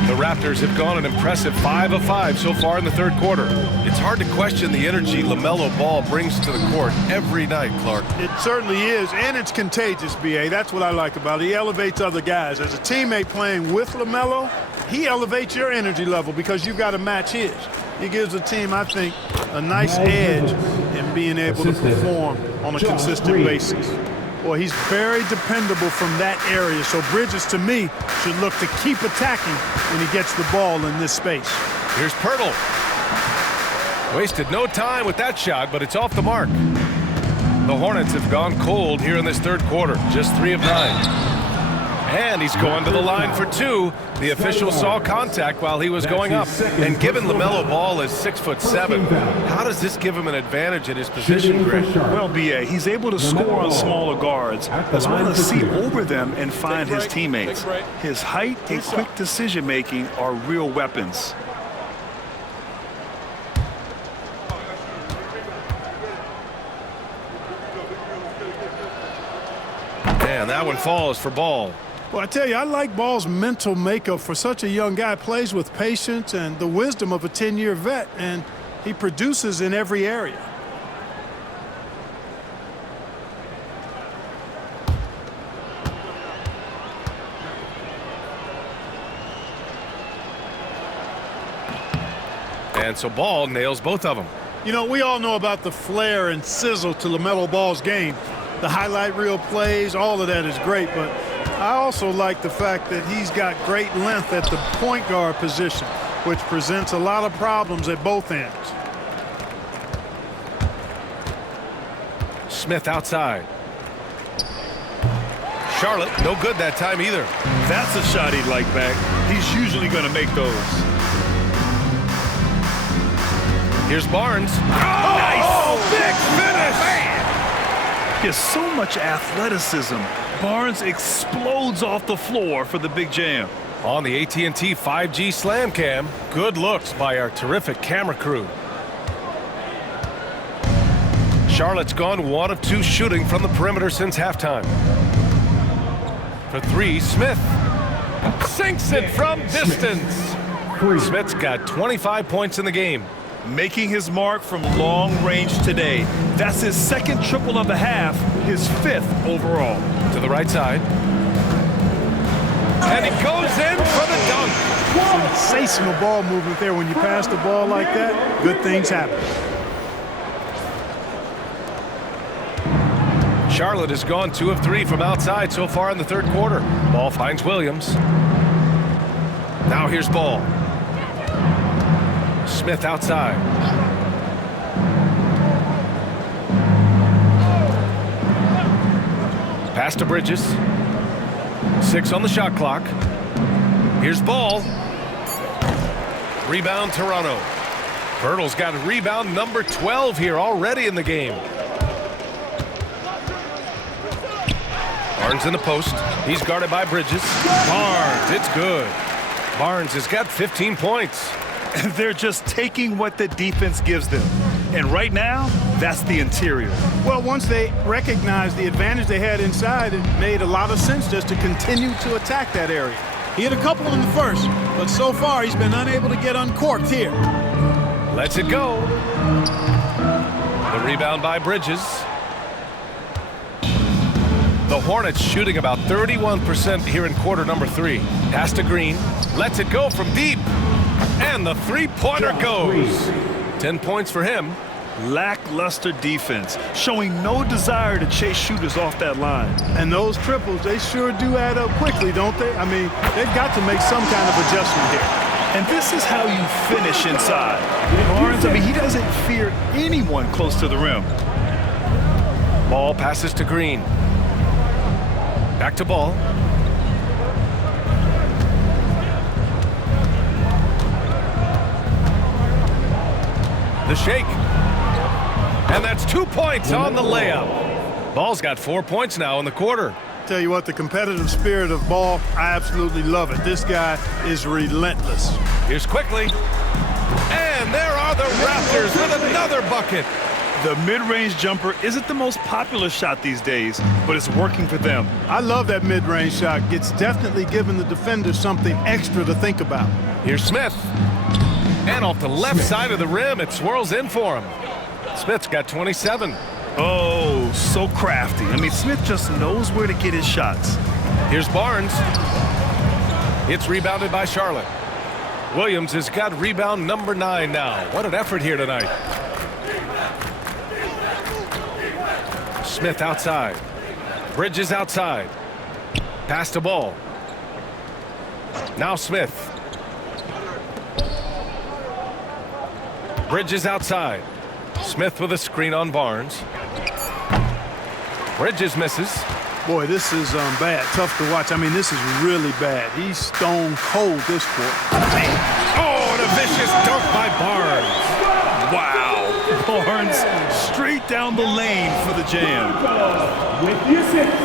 The Raptors have gone an impressive 5 of 5 so far in the third quarter. It's hard to question the energy LaMelo Ball brings to the court every night, Clark. It certainly is, and it's contagious, B.A. That's what I like about it. He elevates other guys. As a teammate playing with LaMelo, he elevates your energy level because you've got to match his. He gives the team, I think, a nice edge in being able to perform on a consistent basis. Boy, he's very dependable from that area. So Bridges, to me, should look to keep attacking when he gets the ball in this space. Here's Pirtle. Wasted no time with that shot, but it's off the mark. The Hornets have gone cold here in this third quarter. Just 3 of 9. And he's going to the line for 2. The official saw contact while he was going up. And given LaMelo Ball is 6'7", how does this give him an advantage in his position, Greg? Well, B.A., he's able to score on smaller guards, as well as see over them and find his teammates. His height and quick decision-making are real weapons. And that one falls for Ball. Well, I tell you, I like Ball's mental makeup for such a young guy. Plays with patience and the wisdom of a 10-year vet, and he produces in every area. And so Ball nails both of them. You know, we all know about the flair and sizzle to LaMelo Ball's game. The highlight reel plays, all of that is great, but I also like the fact that he's got great length at the point guard position, which presents a lot of problems at both ends. Smith outside. Charlotte, no good that time either. That's a shot he'd like back. He's usually going to make those. Here's Barnes. Nice! Oh, big finish! Man. He has so much athleticism. Barnes explodes off the floor for the big jam. On the AT&T 5G Slam Cam, good looks by our terrific camera crew. Charlotte's gone 1 of 2 shooting from the perimeter since halftime. For 3, Smith sinks it from distance. Smith's got 25 points in the game. Making his mark from long range today. That's his 2nd triple of the half, his 5th overall. To the right side. And he goes in for the dunk. Sensational ball movement there. When you pass the ball like that, good things happen. Charlotte has gone 2 of 3 from outside so far in the 3rd quarter. Ball finds Williams. Now here's Ball. Smith outside. Pass to Bridges. 6 on the shot clock. Here's Ball. Rebound Toronto. Pirtle's got rebound number 12 here already in the game. Barnes in the post. He's guarded by Bridges. Barnes, it's good. Barnes has got 15 points. They're just taking what the defense gives them. And right now, that's the interior. Well, once they recognized the advantage they had inside, it made a lot of sense just to continue to attack that area. He had a couple in the first, but so far he's been unable to get uncorked here. Lets it go. The rebound by Bridges. The Hornets shooting about 31% here in quarter number 3. Pass to Green. Lets it go from deep. And the 3-pointer goes. 10 points for him. Lackluster defense, showing no desire to chase shooters off that line. And those triples, they sure do add up quickly, don't they? I mean, they've got to make some kind of adjustment here. And this is how you finish inside. Barnes, I mean, he doesn't fear anyone close to the rim. Ball passes to Green. Back to Ball. The shake. And that's 2 points on the layup. Ball's got 4 points now in the quarter. Tell you what, the competitive spirit of Ball, I absolutely love it. This guy is relentless. Here's Quickly. And there are the Raptors with another bucket. The mid-range jumper isn't the most popular shot these days, but it's working for them. I love that mid-range shot. It's definitely given the defender something extra to think about. Here's Smith. And off the left side of the rim, it swirls in for him. Smith's got 27. Oh, so crafty. I mean, Smith just knows where to get his shots. Here's Barnes. It's rebounded by Charlotte. Williams has got rebound number 9 now. What an effort here tonight. Smith outside. Bridges outside. Pass to Ball. Now Smith. Bridges outside. Smith with a screen on Barnes. Bridges misses. Boy, this is bad. Tough to watch. I mean, this is really bad. He's stone cold this quarter. Oh, and a vicious dunk by Barnes. Wow. Barnes straight down the lane for the jam. With the assist.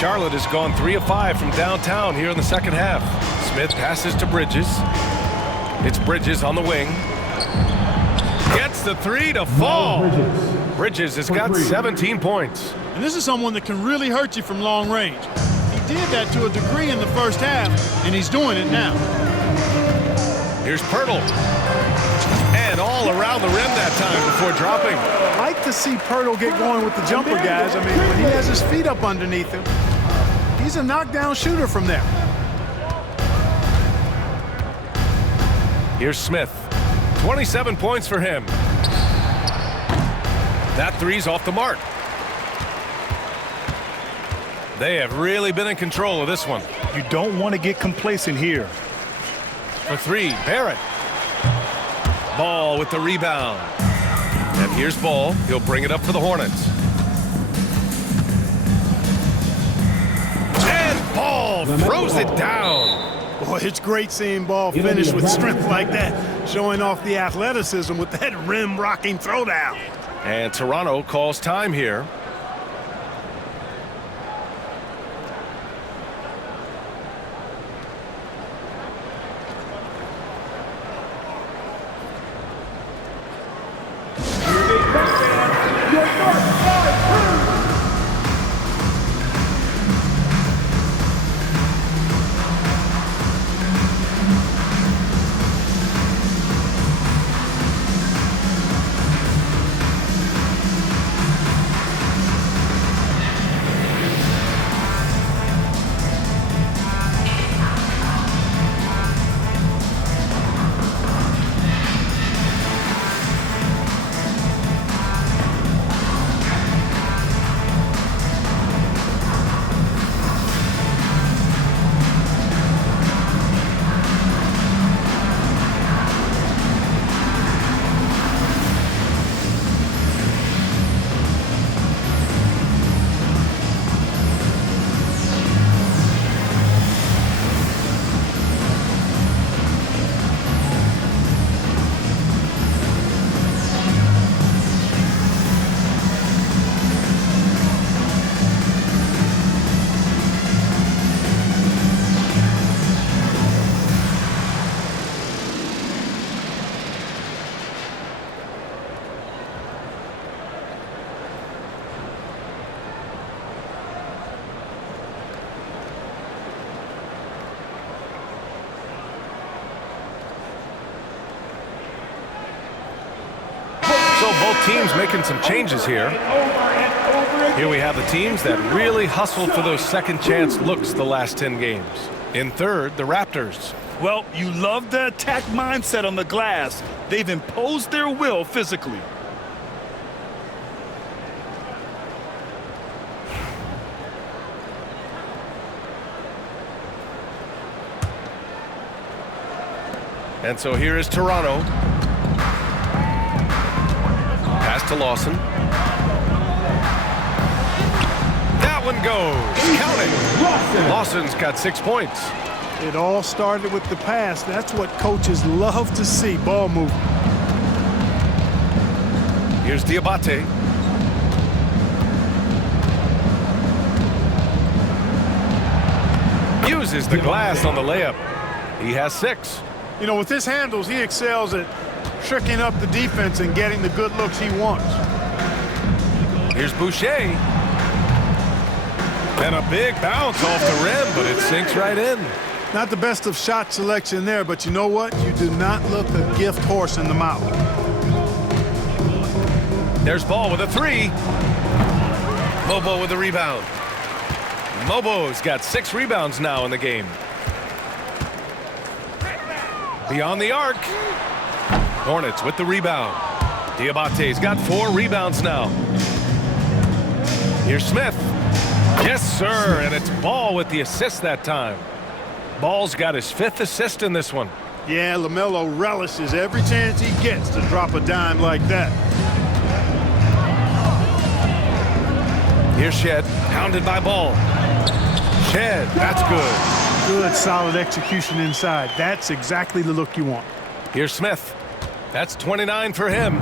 Charlotte has gone 3 of 5 from downtown here in the second half. Smith passes to Bridges. It's Bridges on the wing. Gets the 3 to fall. Bridges has got 17 points. And this is someone that can really hurt you from long range. He did that to a degree in the first half, and he's doing it now. Here's Pirtle. And all around the rim that time before dropping. I like to see Pirtle get going with the jumper, guys. I mean, when he has his feet up underneath him, he's a knockdown shooter from there. Here's Smith. 27 points for him. That 3's off the mark. They have really been in control of this one. You don't want to get complacent here. For three, Barrett. Ball with the rebound. And here's Ball. He'll bring it up for the Hornets. And Ball throws it down. Boy, it's great seeing Ball finish with strength like that, showing off the athleticism with that rim-rocking throwdown. And Toronto calls time here. So both teams making some changes here. Here we have the teams that really hustled for those second chance looks the last 10 games. In third, the Raptors. Well, you love the attack mindset on the glass. They've imposed their will physically. And so here is Toronto. Pass to Lawson. That one goes. Count it. Lawson's got 6 points. It all started with the pass. That's what coaches love to see, ball movement. Here's Diabate. Uses the glass on the layup. He has 6. You know, with his handles, he excels at tricking up the defense and getting the good looks he wants. Here's Boucher. And a big bounce off the rim, but it sinks right in. Not the best of shot selection there, but you know what? You do not look a gift horse in the mouth. There's Ball with a 3. Mobo with a rebound. Mobo's got 6 rebounds now in the game. Beyond the arc. Hornets with the rebound. Diabate's got 4 rebounds now. Here's Smith. Yes, sir, and it's Ball with the assist that time. Ball's got his 5th assist in this one. Yeah, LaMelo relishes every chance he gets to drop a dime like that. Here's Shed, hounded by Ball. Shed, that's good. Good, solid execution inside. That's exactly the look you want. Here's Smith. That's 29 for him.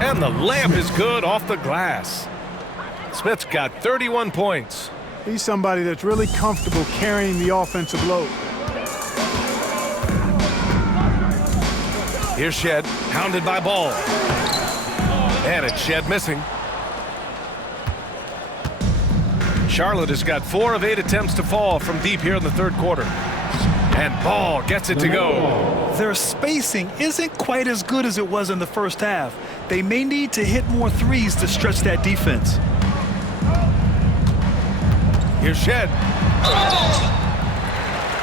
And the layup is good off the glass. Smith's got 31 points. He's somebody that's really comfortable carrying the offensive load. Here's Shed, hounded by Ball. And it's Shed missing. Charlotte has got 4 of 8 attempts to fall from deep here in the third quarter. And Ball gets it to go. Their spacing isn't quite as good as it was in the first half. They may need to hit more threes to stretch that defense. Here's Shed.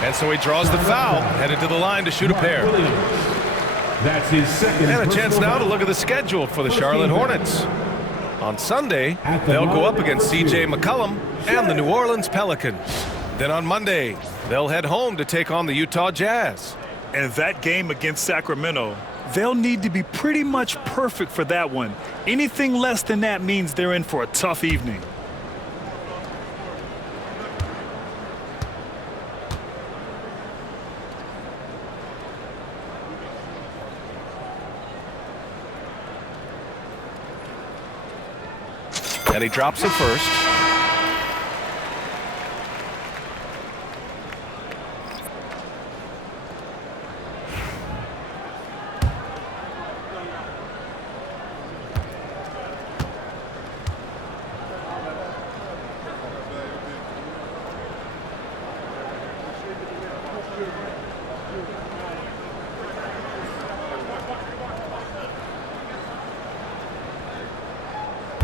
And so he draws the foul, headed to the line to shoot a pair. That's his second. And a chance now to look at the schedule for the Charlotte Hornets. On Sunday, they'll go up against C.J. McCollum and the New Orleans Pelicans. Then on Monday, they'll head home to take on the Utah Jazz. And that game against Sacramento, they'll need to be pretty much perfect for that one. Anything less than that means they're in for a tough evening. And he drops it first.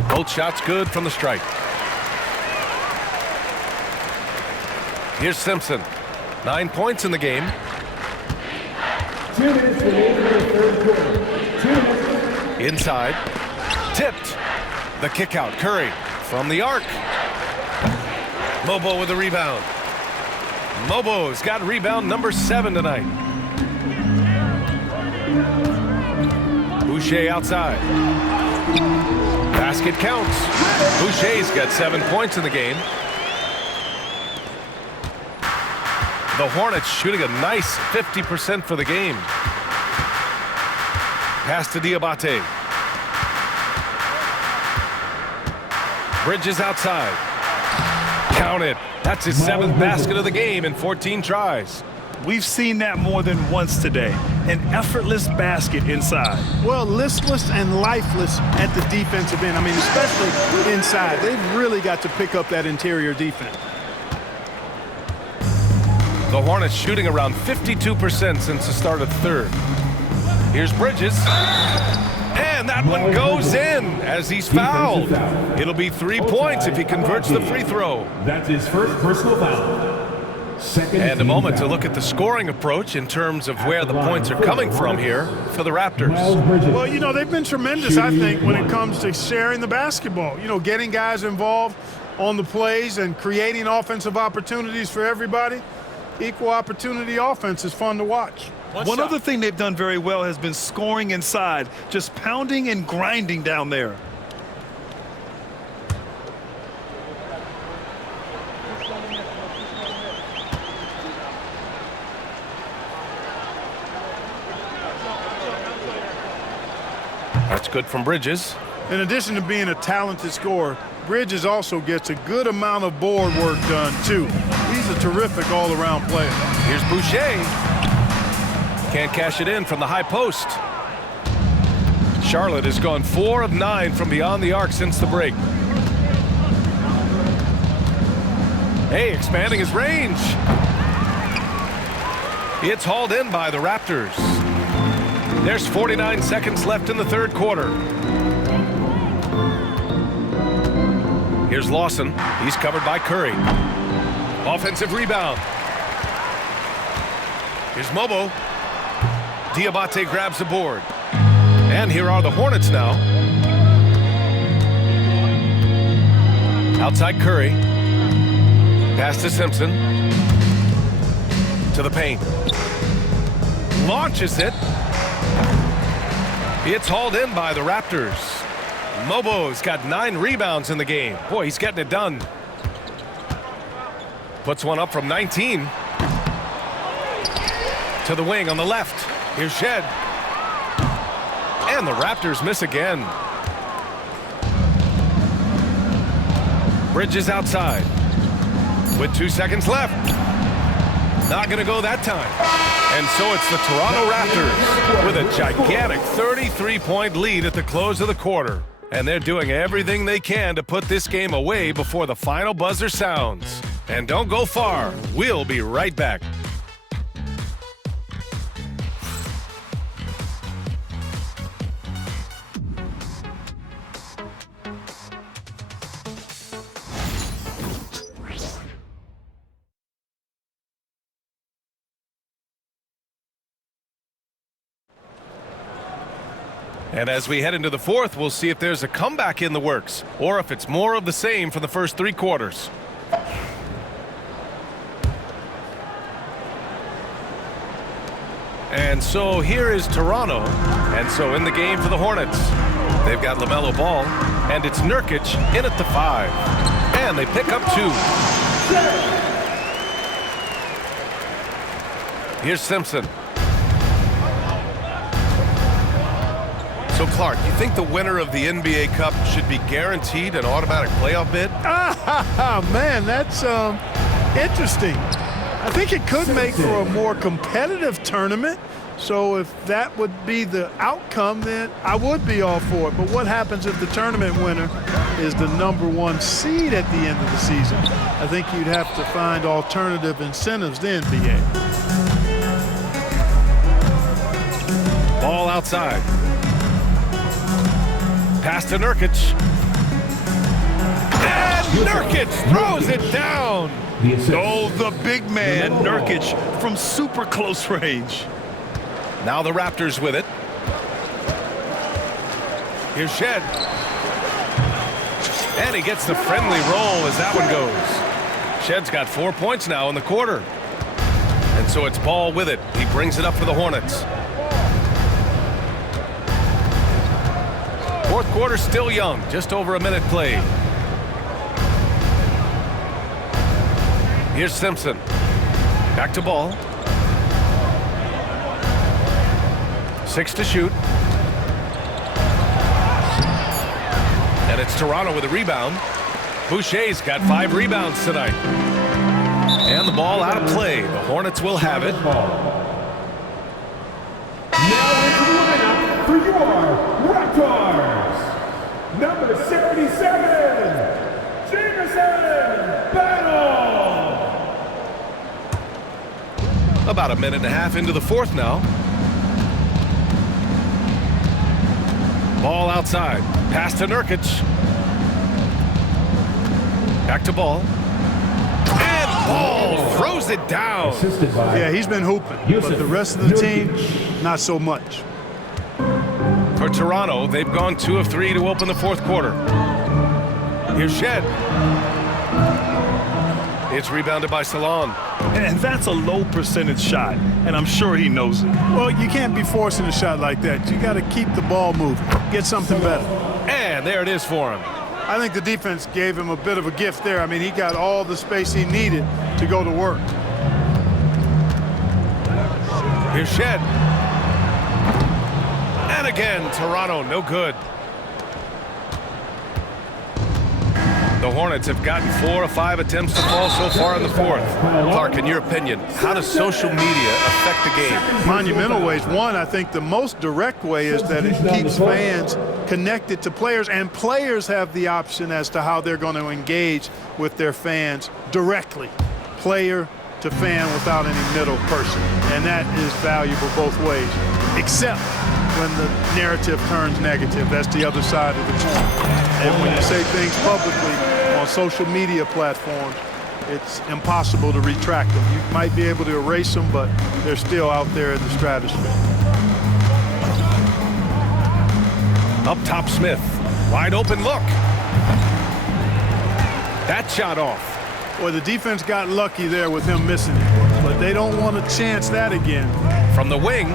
Both shots good from the stripe. Here's Simpson. 9 points in the game. 2 minutes remaining in the third quarter. 2 minutes. Inside. Tipped. The kick out. Curry from the arc. Mobo with the rebound. Mobo's got rebound number 7 tonight. Boucher outside. Basket counts. Boucher's got 7 points in the game. The Hornets shooting a nice 50% for the game. Pass to Diabate. Bridges outside. Count it. That's his 7th basket of the game in 14 tries. We've seen that more than once today. An effortless basket inside. Well, listless and lifeless at the defensive end. I mean, especially inside. They've really got to pick up that interior defense. The Hornets shooting around 52% since the start of the third. Here's Bridges. And that one goes in as he's fouled. It'll be 3 points if he converts the free throw. That's his first personal foul. And a moment to look at the scoring approach in terms of where the points are coming from here for the Raptors. Well, you know, they've been tremendous, I think, when it comes to sharing the basketball. You know, getting guys involved on the plays and creating offensive opportunities for everybody. Equal opportunity offense is fun to watch. One other thing they've done very well has been scoring inside, just pounding and grinding down there. That's good from Bridges. In addition to being a talented scorer, Bridges also gets a good amount of board work done, too. He's a terrific all-around player. Here's Boucher. Can't cash it in from the high post. Charlotte has gone 4 of 9 from beyond the arc since the break. Hey, expanding his range. It's hauled in by the Raptors. There's 49 seconds left in the third quarter. Here's Lawson. He's covered by Curry. Offensive rebound. Here's Mobo. Diabate grabs the board. And here are the Hornets now. Outside Curry. Pass to Simpson. To the paint. Launches it. It's hauled in by the Raptors. Mobo's got 9 rebounds in the game. Boy, he's getting it done. Puts one up from 19. To the wing on the left. Here's Shed. And the Raptors miss again. Bridges outside. With 2 seconds left. Not going to go that time. And so it's the Toronto Raptors with a gigantic 33-point lead at the close of the quarter. And they're doing everything they can to put this game away before the final buzzer sounds. And don't go far. We'll be right back. And as we head into the fourth, we'll see if there's a comeback in the works or if it's more of the same for the first 3 quarters. And so here is Toronto. And so in the game for the Hornets, they've got LaMelo Ball, and it's Nurkic in at the 5. And they pick up 2. Here's Simpson. So, Clark, you think the winner of the NBA Cup should be guaranteed an automatic playoff bid? Man, that's interesting. I think it could make for a more competitive tournament. So if that would be the outcome, then I would be all for it. But what happens if the tournament winner is the #1 seed at the end of the season? I think you'd have to find alternative incentives then, BA. Ball outside. Pass to Nurkic. And Nurkic throws it down. Oh, the big man, Nurkic, from super close range. Now the Raptors with it. Here's Shed. And he gets the friendly roll as that one goes. Shed's got 4 points now in the quarter. And so it's Ball with it. He brings it up for the Hornets. Fourth quarter still young, just over a minute played. Here's Simpson. Back to Ball. 6 to shoot. And it's Toronto with a rebound. Boucher's got 5 rebounds tonight. And the ball out of play. The Hornets will have it. Now into the lineup for your Raptors, number 77, Jameson Battle. About a minute and a half into the fourth now. Ball outside. Pass to Nurkic. Back to Ball. And Ball throws it down. Yeah, he's been hooping, but the rest of the team, not so much. For Toronto, they've gone 2 of 3 to open the fourth quarter. Here's Shed. It's rebounded by Salon. And that's a low percentage shot, and I'm sure he knows it. Well, you can't be forcing a shot like that. You got to keep the ball moving, get something better. And there it is for him. I think the defense gave him a bit of a gift there. I mean, he got all the space he needed to go to work. Here's Shed. And again, Toronto, no good. The Hornets have gotten 4 of 5 attempts to fall so far in the fourth. Clark, in your opinion, how does social media affect the game? Monumental ways. One, I think the most direct way is that it keeps fans connected to players, and players have the option as to how they're going to engage with their fans directly, player to fan, without any middle person. And that is valuable both ways, except when the narrative turns negative. That's the other side of the coin. And when you say things publicly on social media platforms, it's impossible to retract them. You might be able to erase them, but they're still out there in the stratosphere. Up top, Smith. Wide open look. That shot off. Well, the defense got lucky there with him missing it, but they don't want to chance that again. From the wing.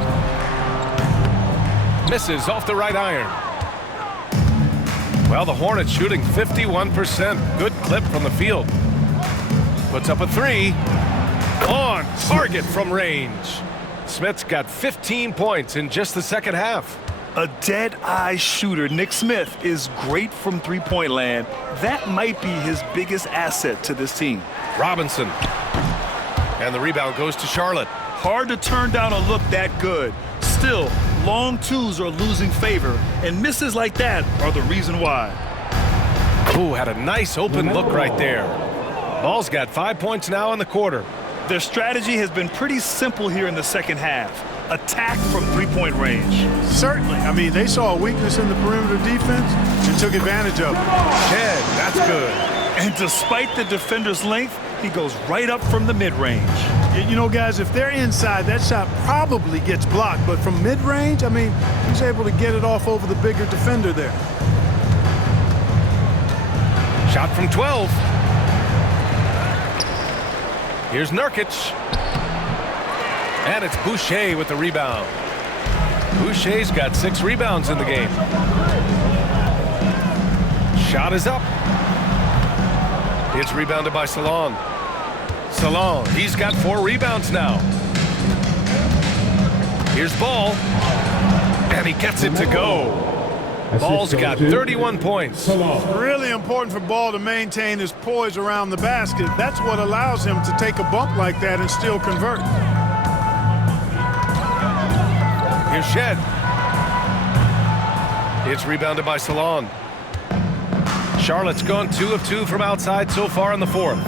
Misses off the right iron. Well, the Hornets shooting 51%. Good clip from the field. Puts up a 3. On target from range. Smith's got 15 points in just the second half. A dead-eye shooter, Nick Smith, is great from three-point land. That might be his biggest asset to this team. Robinson. And the rebound goes to Charlotte. Hard to turn down a look that good. Still, long twos are losing favor, and misses like that are the reason why. Ooh, had a nice open look right there. Ball's got 5 points now in the quarter. Their strategy has been pretty simple here in the second half. Attack from three-point range. Certainly. I mean, they saw a weakness in the perimeter defense and took advantage of it. Shed, that's good. And despite the defender's length, he goes right up from the mid-range. You know, guys, if they're inside, that shot probably gets blocked. But from mid-range, I mean, he's able to get it off over the bigger defender there. Shot from 12. Here's Nurkic. And it's Boucher with the rebound. Boucher's got 6 rebounds in the game. Shot is up. It's rebounded by Salon. Salon, he's got 4 rebounds now. Here's Ball. And he gets it to go. Ball's got 31 points. Really important for Ball to maintain his poise around the basket. That's what allows him to take a bump like that and still convert. Here's Shed. It's rebounded by Salon. Charlotte's gone 2 of 2 from outside so far in the 4th.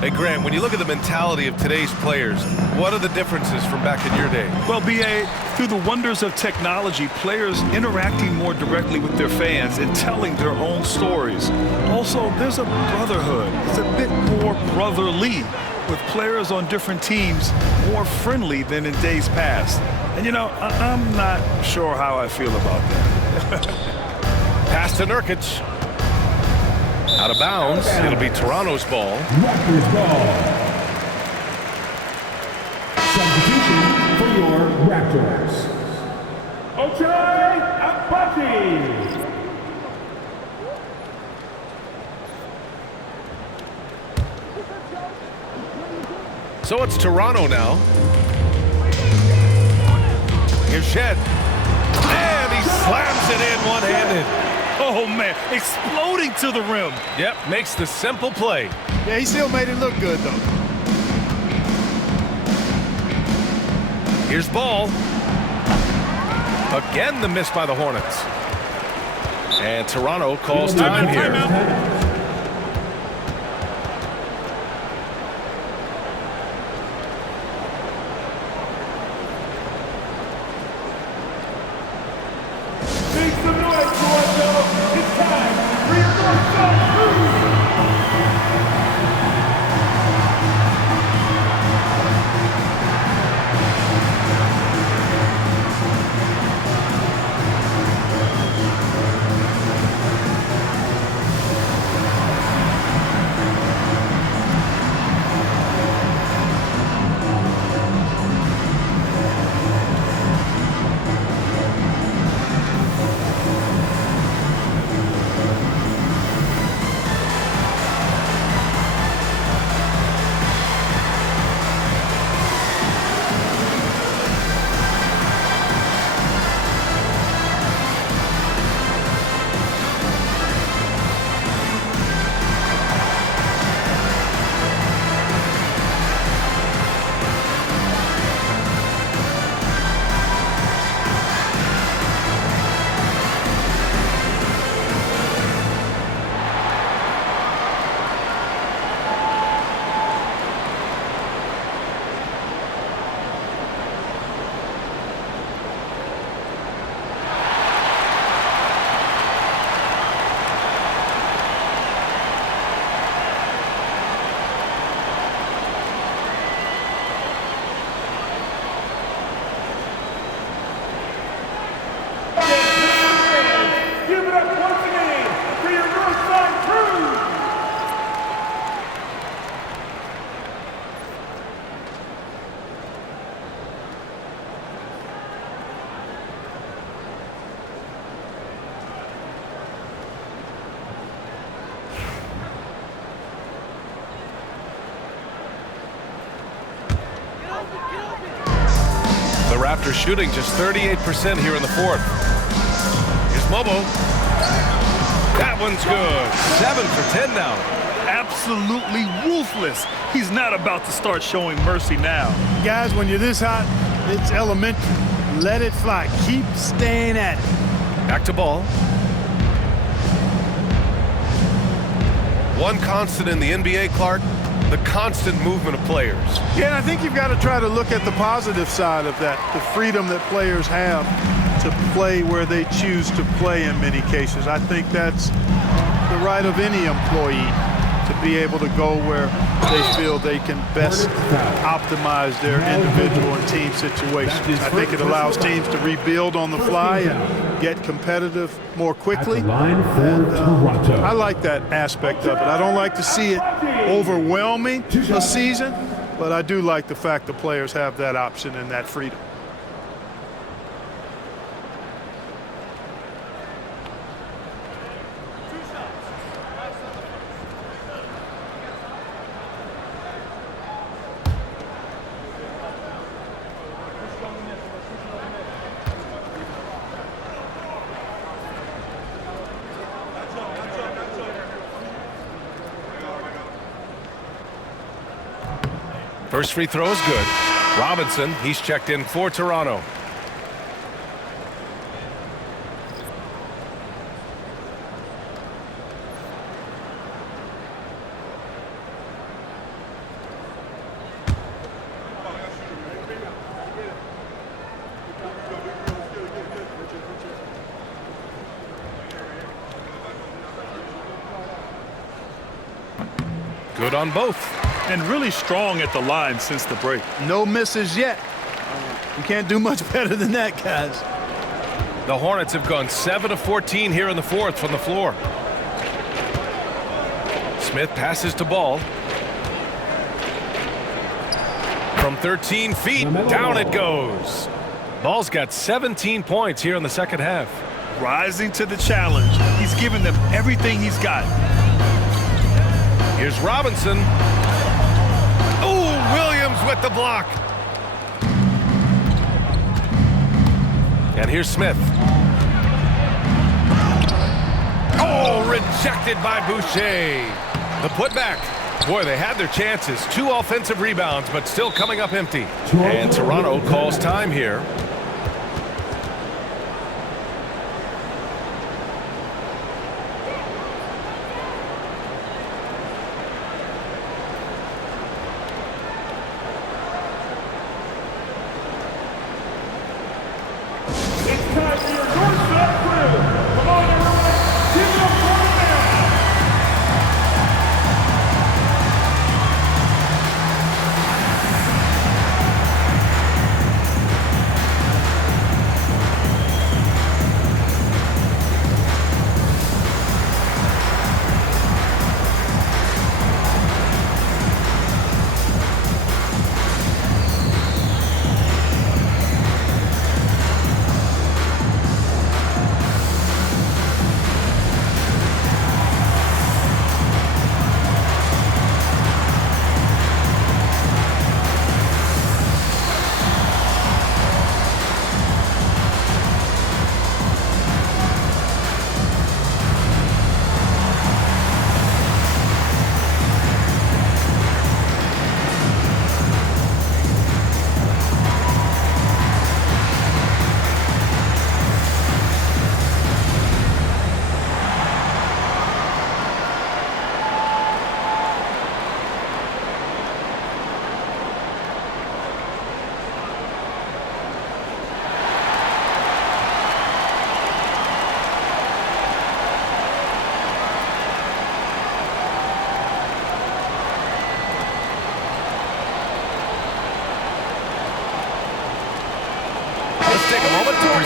Hey, Grant, when you look at the mentality of today's players, what are the differences from back in your day? Well, B.A., through the wonders of technology, players interacting more directly with their fans and telling their own stories. Also, there's a brotherhood. It's a bit more brotherly, with players on different teams more friendly than in days past. And, you know, I'm not sure how I feel about that. Pass to Nurkic. Out of bounds. It'll be Toronto's ball. Raptors ball. Substitution for your Raptors. Ochai Agbaji. So it's Toronto now. Here's Shed. And he slams it in one-handed. Oh, man, exploding to the rim. Yep, makes the simple play. Yeah, he still made it look good, though. Here's Ball. Again, the miss by the Hornets. And Toronto calls time here. The Raptors shooting just 38% here in the 4th. Here's Mobo. That one's good. 7 for 10 now. Absolutely ruthless. He's not about to start showing mercy now. Guys, when you're this hot, it's elementary. Let it fly. Keep staying at it. Back to Ball. One constant in the NBA, Clark, the constant movement of players. Yeah, and I think you've got to try to look at the positive side of that, the freedom that players have to play where they choose to play in many cases. I think that's the right of any employee. to be able to go where they feel they can best optimize their individual and team situations. I think it allows teams to rebuild on the fly and get competitive more quickly. I like that aspect of it. I don't like to see it overwhelming a season, but I do like the fact the players have that option and that freedom. First free throw is good. Robinson, he's checked in for Toronto. Good on both. And really strong at the line since the break. No misses yet. You can't do much better than that, guys. The Hornets have gone 7 of 14 here in the fourth from the floor. Smith passes to Ball. From 13 feet, down it goes. Ball's got 17 points here in the second half. Rising to the challenge. He's given them everything he's got. Here's Robinson. Williams with the block. And here's Smith. Oh, rejected by Boucher. The putback. Boy, they had their chances. 2 offensive rebounds, but still coming up empty. And Toronto calls time here.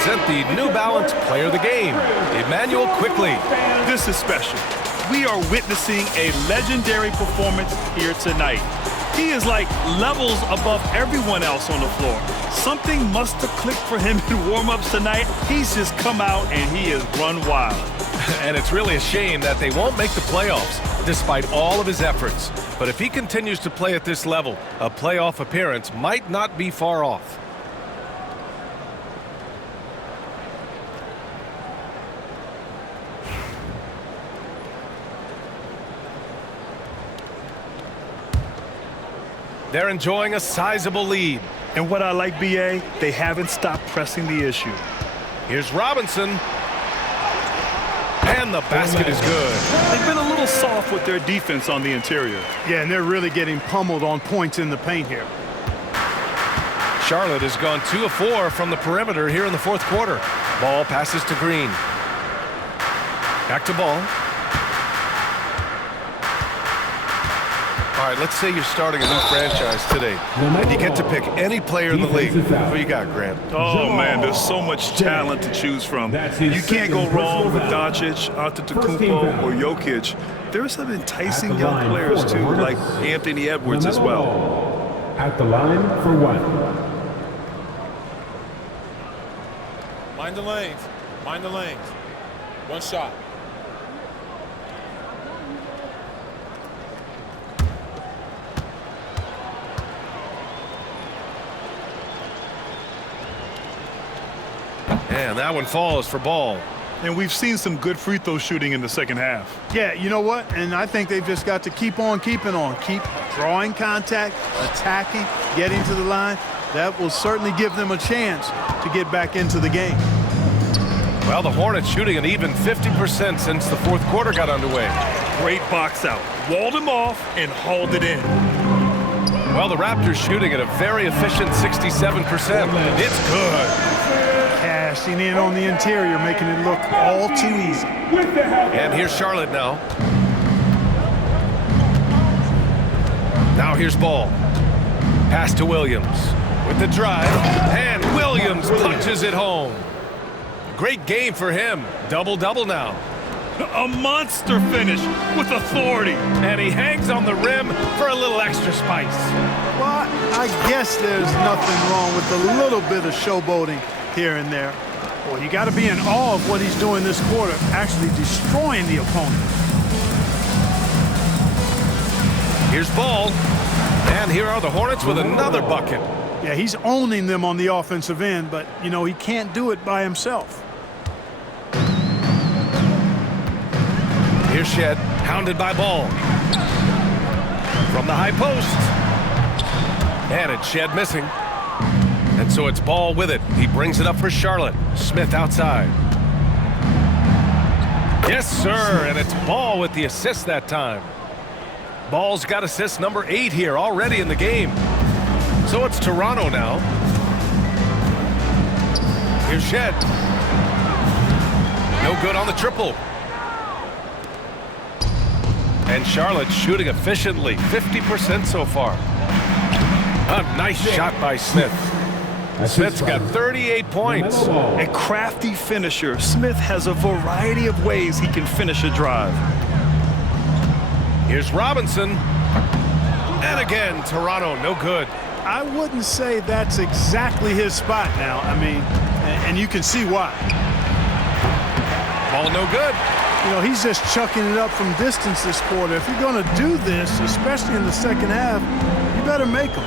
Present the New Balance Player of the Game, Emmanuel Quickly. This is special. We are witnessing a legendary performance here tonight. He is like levels above everyone else on the floor. Something must have clicked for him in warm-ups tonight. He's just come out and he has run wild. And it's really a shame that they won't make the playoffs despite all of his efforts. But if he continues to play at this level, a playoff appearance might not be far off. They're enjoying a sizable lead. And what I like, BA, they haven't stopped pressing the issue. Here's Robinson. And the basket is good. They've been a little soft with their defense on the interior. Yeah, and they're really getting pummeled on points in the paint here. Charlotte has gone 2 of 4 from the perimeter here in the fourth quarter. Ball passes to Green. Back to Ball. All right, let's say you're starting a new franchise today, and you get to pick any player in the league. Who you got, Grant? Oh, man, there's so much talent to choose from. You can't go wrong with Doncic, Antetokounmpo, or Jokic. There are some enticing young players, too, like Anthony Edwards as well. At the line for one. Mind the lanes. Mind the lanes. One shot. And that one falls for Ball. And we've seen some good free throw shooting in the second half. Yeah, you know what? And I think they've just got to keep on keeping on. Keep drawing contact, attacking, getting to the line. That will certainly give them a chance to get back into the game. Well, the Hornets shooting an even 50% since the fourth quarter got underway. Great box out. Walled him off and hauled it in. Well, the Raptors shooting at a very efficient 67%. It's good. Cashing in on the interior, making it look all too easy. And here's Charlotte now. Now here's Ball. Pass to Williams with the drive. And Williams punches it home. Great game for him. Double-double now. A monster finish with authority. And he hangs on the rim for a little extra spice. Well, I guess there's nothing wrong with a little bit of showboating here and there. Well, you got to be in awe of what he's doing this quarter, actually destroying the opponent. Here's Ball. And here are the Hornets with another bucket. Yeah, he's owning them on the offensive end, but, you know, he can't do it by himself. Here's Shed, hounded by Ball. From the high post. And it's Shed missing. And so it's Ball with it. He brings it up for Charlotte. Smith outside. Yes, sir, and it's Ball with the assist that time. Ball's got assist number 8 here already in the game. So it's Toronto now. Here's Shed. No good on the triple. And Charlotte shooting efficiently, 50% so far. A nice shot by Smith. Smith's got 38 points. A crafty finisher. Smith has a variety of ways he can finish a drive. Here's Robinson. And again, Toronto, no good. I wouldn't say that's exactly his spot now. I mean, and you can see why. Ball no good. You know, he's just chucking it up from distance this quarter. If you're going to do this, especially in the second half, you better make them.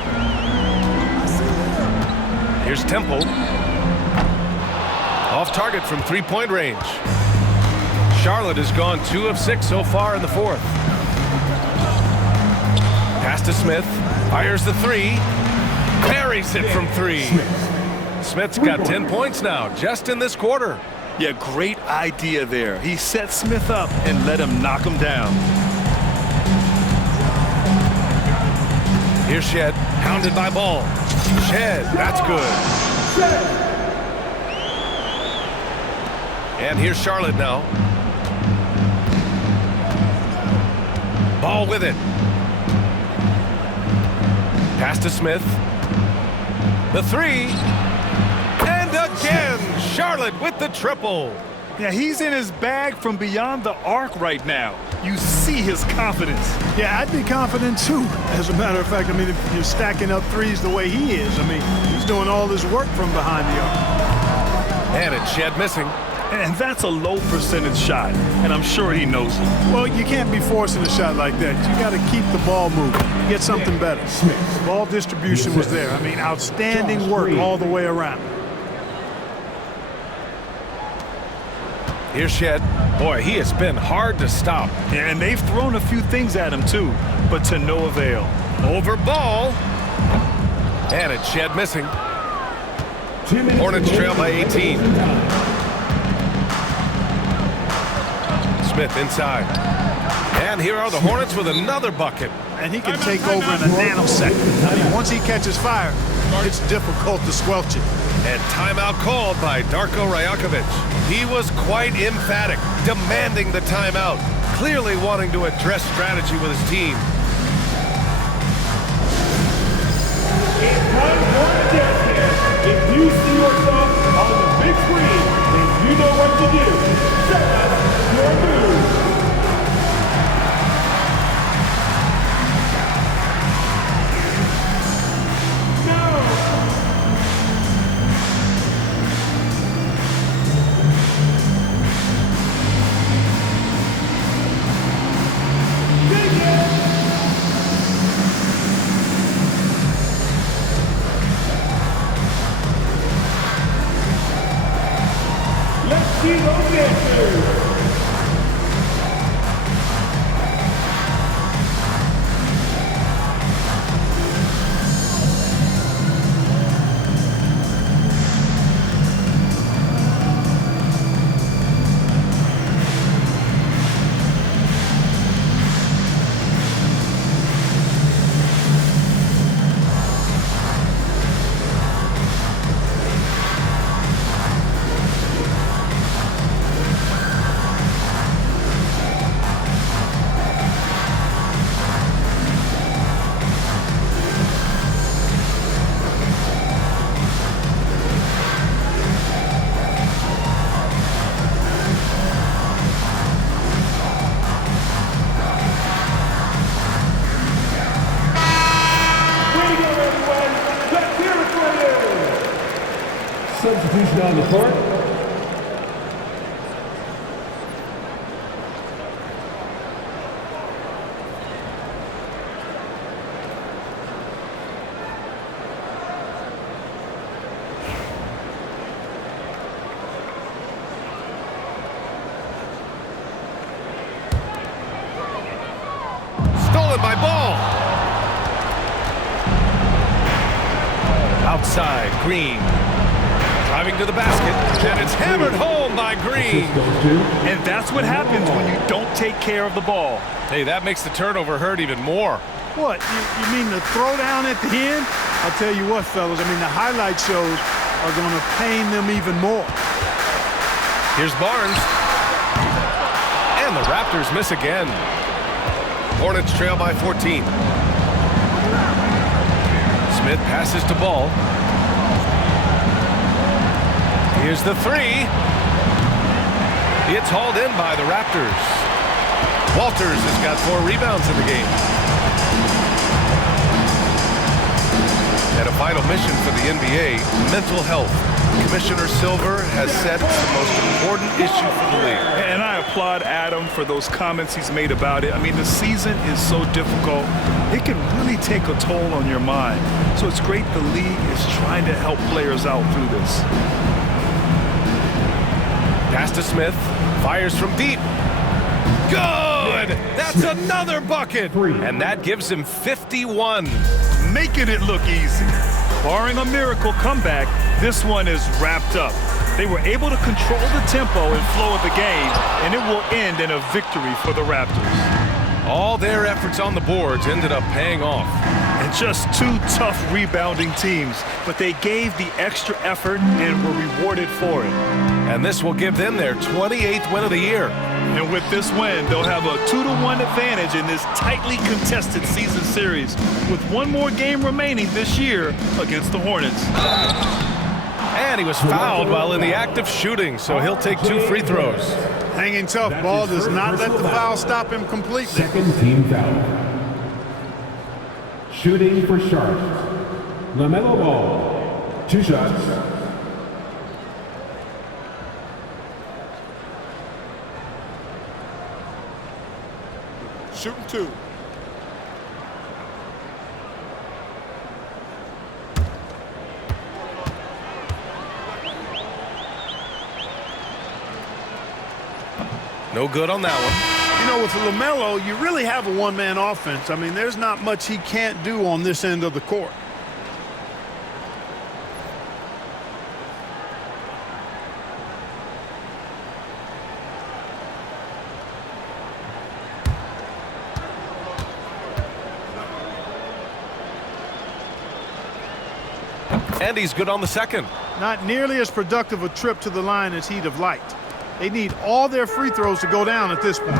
Here's Temple. Off target from three-point range. Charlotte has gone 2 of 6 so far in the fourth. Pass to Smith. Fires the 3. Buries it from 3. Smith's got 10 points now, just in this quarter. Yeah, great idea there. He set Smith up and let him knock him down. Here's Shed, hounded by Ball. Shed, that's good. And here's Charlotte now. Ball with it. Pass to Smith. The 3. And again, Charlotte with the triple. Yeah, he's in his bag from beyond the arc right now. You see his confidence. Yeah, I'd be confident too. As a matter of fact, I mean, if you're stacking up threes the way he is, I mean, he's doing all his work from behind the arc. And it's Shed missing. And that's a low percentage shot, and I'm sure he knows it. Well, you can't be forcing a shot like that. You got to keep the ball moving. Get something better. The ball distribution was there. I mean, outstanding work all the way around. Here's Shed. Boy, he has been hard to stop. Yeah, and they've thrown a few things at him too, but to no avail. Over Ball. And it's Shed missing. Hornets trail by 18. Smith inside. And here are the Hornets with another bucket. And he can take over in a nanosecond. I mean, once he catches fire, it's difficult to squelch it. And timeout called by Darko Rajakovic. He was quite emphatic, demanding the timeout, clearly wanting to address strategy with his team. you see yourself on the big screen and you know what to do. Show us your move. Let's see those answers. Substitution on the court. Stolen by Ball. Outside, Green. Driving to the basket, and it's hammered home by Green. And that's what happens when you don't take care of the ball. Hey, that makes the turnover hurt even more. What, you mean the throwdown at the end? I'll tell you what, fellas, I mean, the highlight shows are going to pain them even more. Here's Barnes. And the Raptors miss again. Hornets trail by 14. Smith passes to Ball. Here's the three. It's hauled in by the Raptors. Walters has got 4 rebounds in the game. And a final mission for the NBA, mental health. Commissioner Silver has said it's the most important issue for the league. And I applaud Adam for those comments he's made about it. I mean, the season is so difficult. It can really take a toll on your mind. So it's great the league is trying to help players out through this. Pass to Smith. Fires from deep. Good! That's another bucket! And that gives him 51. Making it look easy. Barring a miracle comeback, this one is wrapped up. They were able to control the tempo and flow of the game, and it will end in a victory for the Raptors. All their efforts on the boards ended up paying off. And just 2 tough rebounding teams, but they gave the extra effort and were rewarded for it. And this will give them their 28th win of the year. And with this win, they'll have a 2-1 advantage in this tightly contested season series, with 1 more game remaining this year against the Hornets. And he was fouled while in the act of shooting, so he'll take 2 free throws. Hanging tough. Ball does not let the foul stop him completely. Second team foul. Shooting for Charlotte. LaMelo Ball. 2 shots. Shooting 2. No good on that one. You know, with LaMelo, you really have a one-man offense. I mean, there's not much he can't do on this end of the court. And he's good on the second. Not nearly as productive a trip to the line as he'd have liked. They need all their free throws to go down at this point.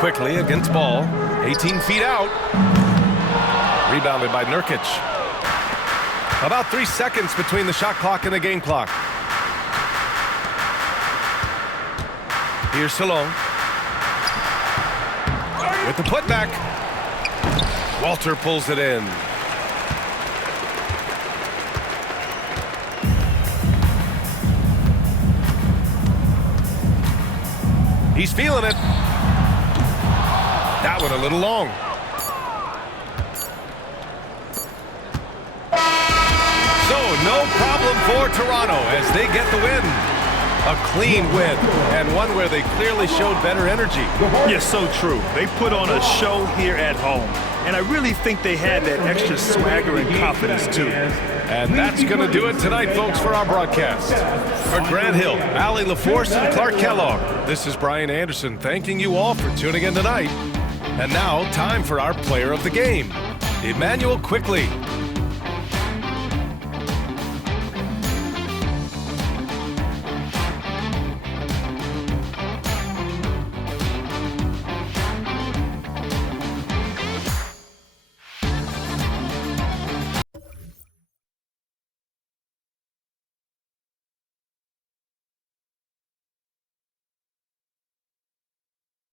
Quickly against Ball. 18 feet out. Rebounded by Nurkic. About 3 seconds between the shot clock and the game clock. Here's Salone. With the putback. Walter pulls it in. He's feeling it. That one a little long. So no problem for Toronto as they get the win. A clean win, and one where they clearly showed better energy. Yes, so true. They put on a show here at home, and I really think they had that extra swagger and confidence too. And that's going to do it tonight, folks, for our broadcast. For Grant Hill, Allie LaForce, and Clark Kellogg, this is Brian Anderson thanking you all for tuning in tonight. And now, time for our player of the game, Emmanuel Quickley.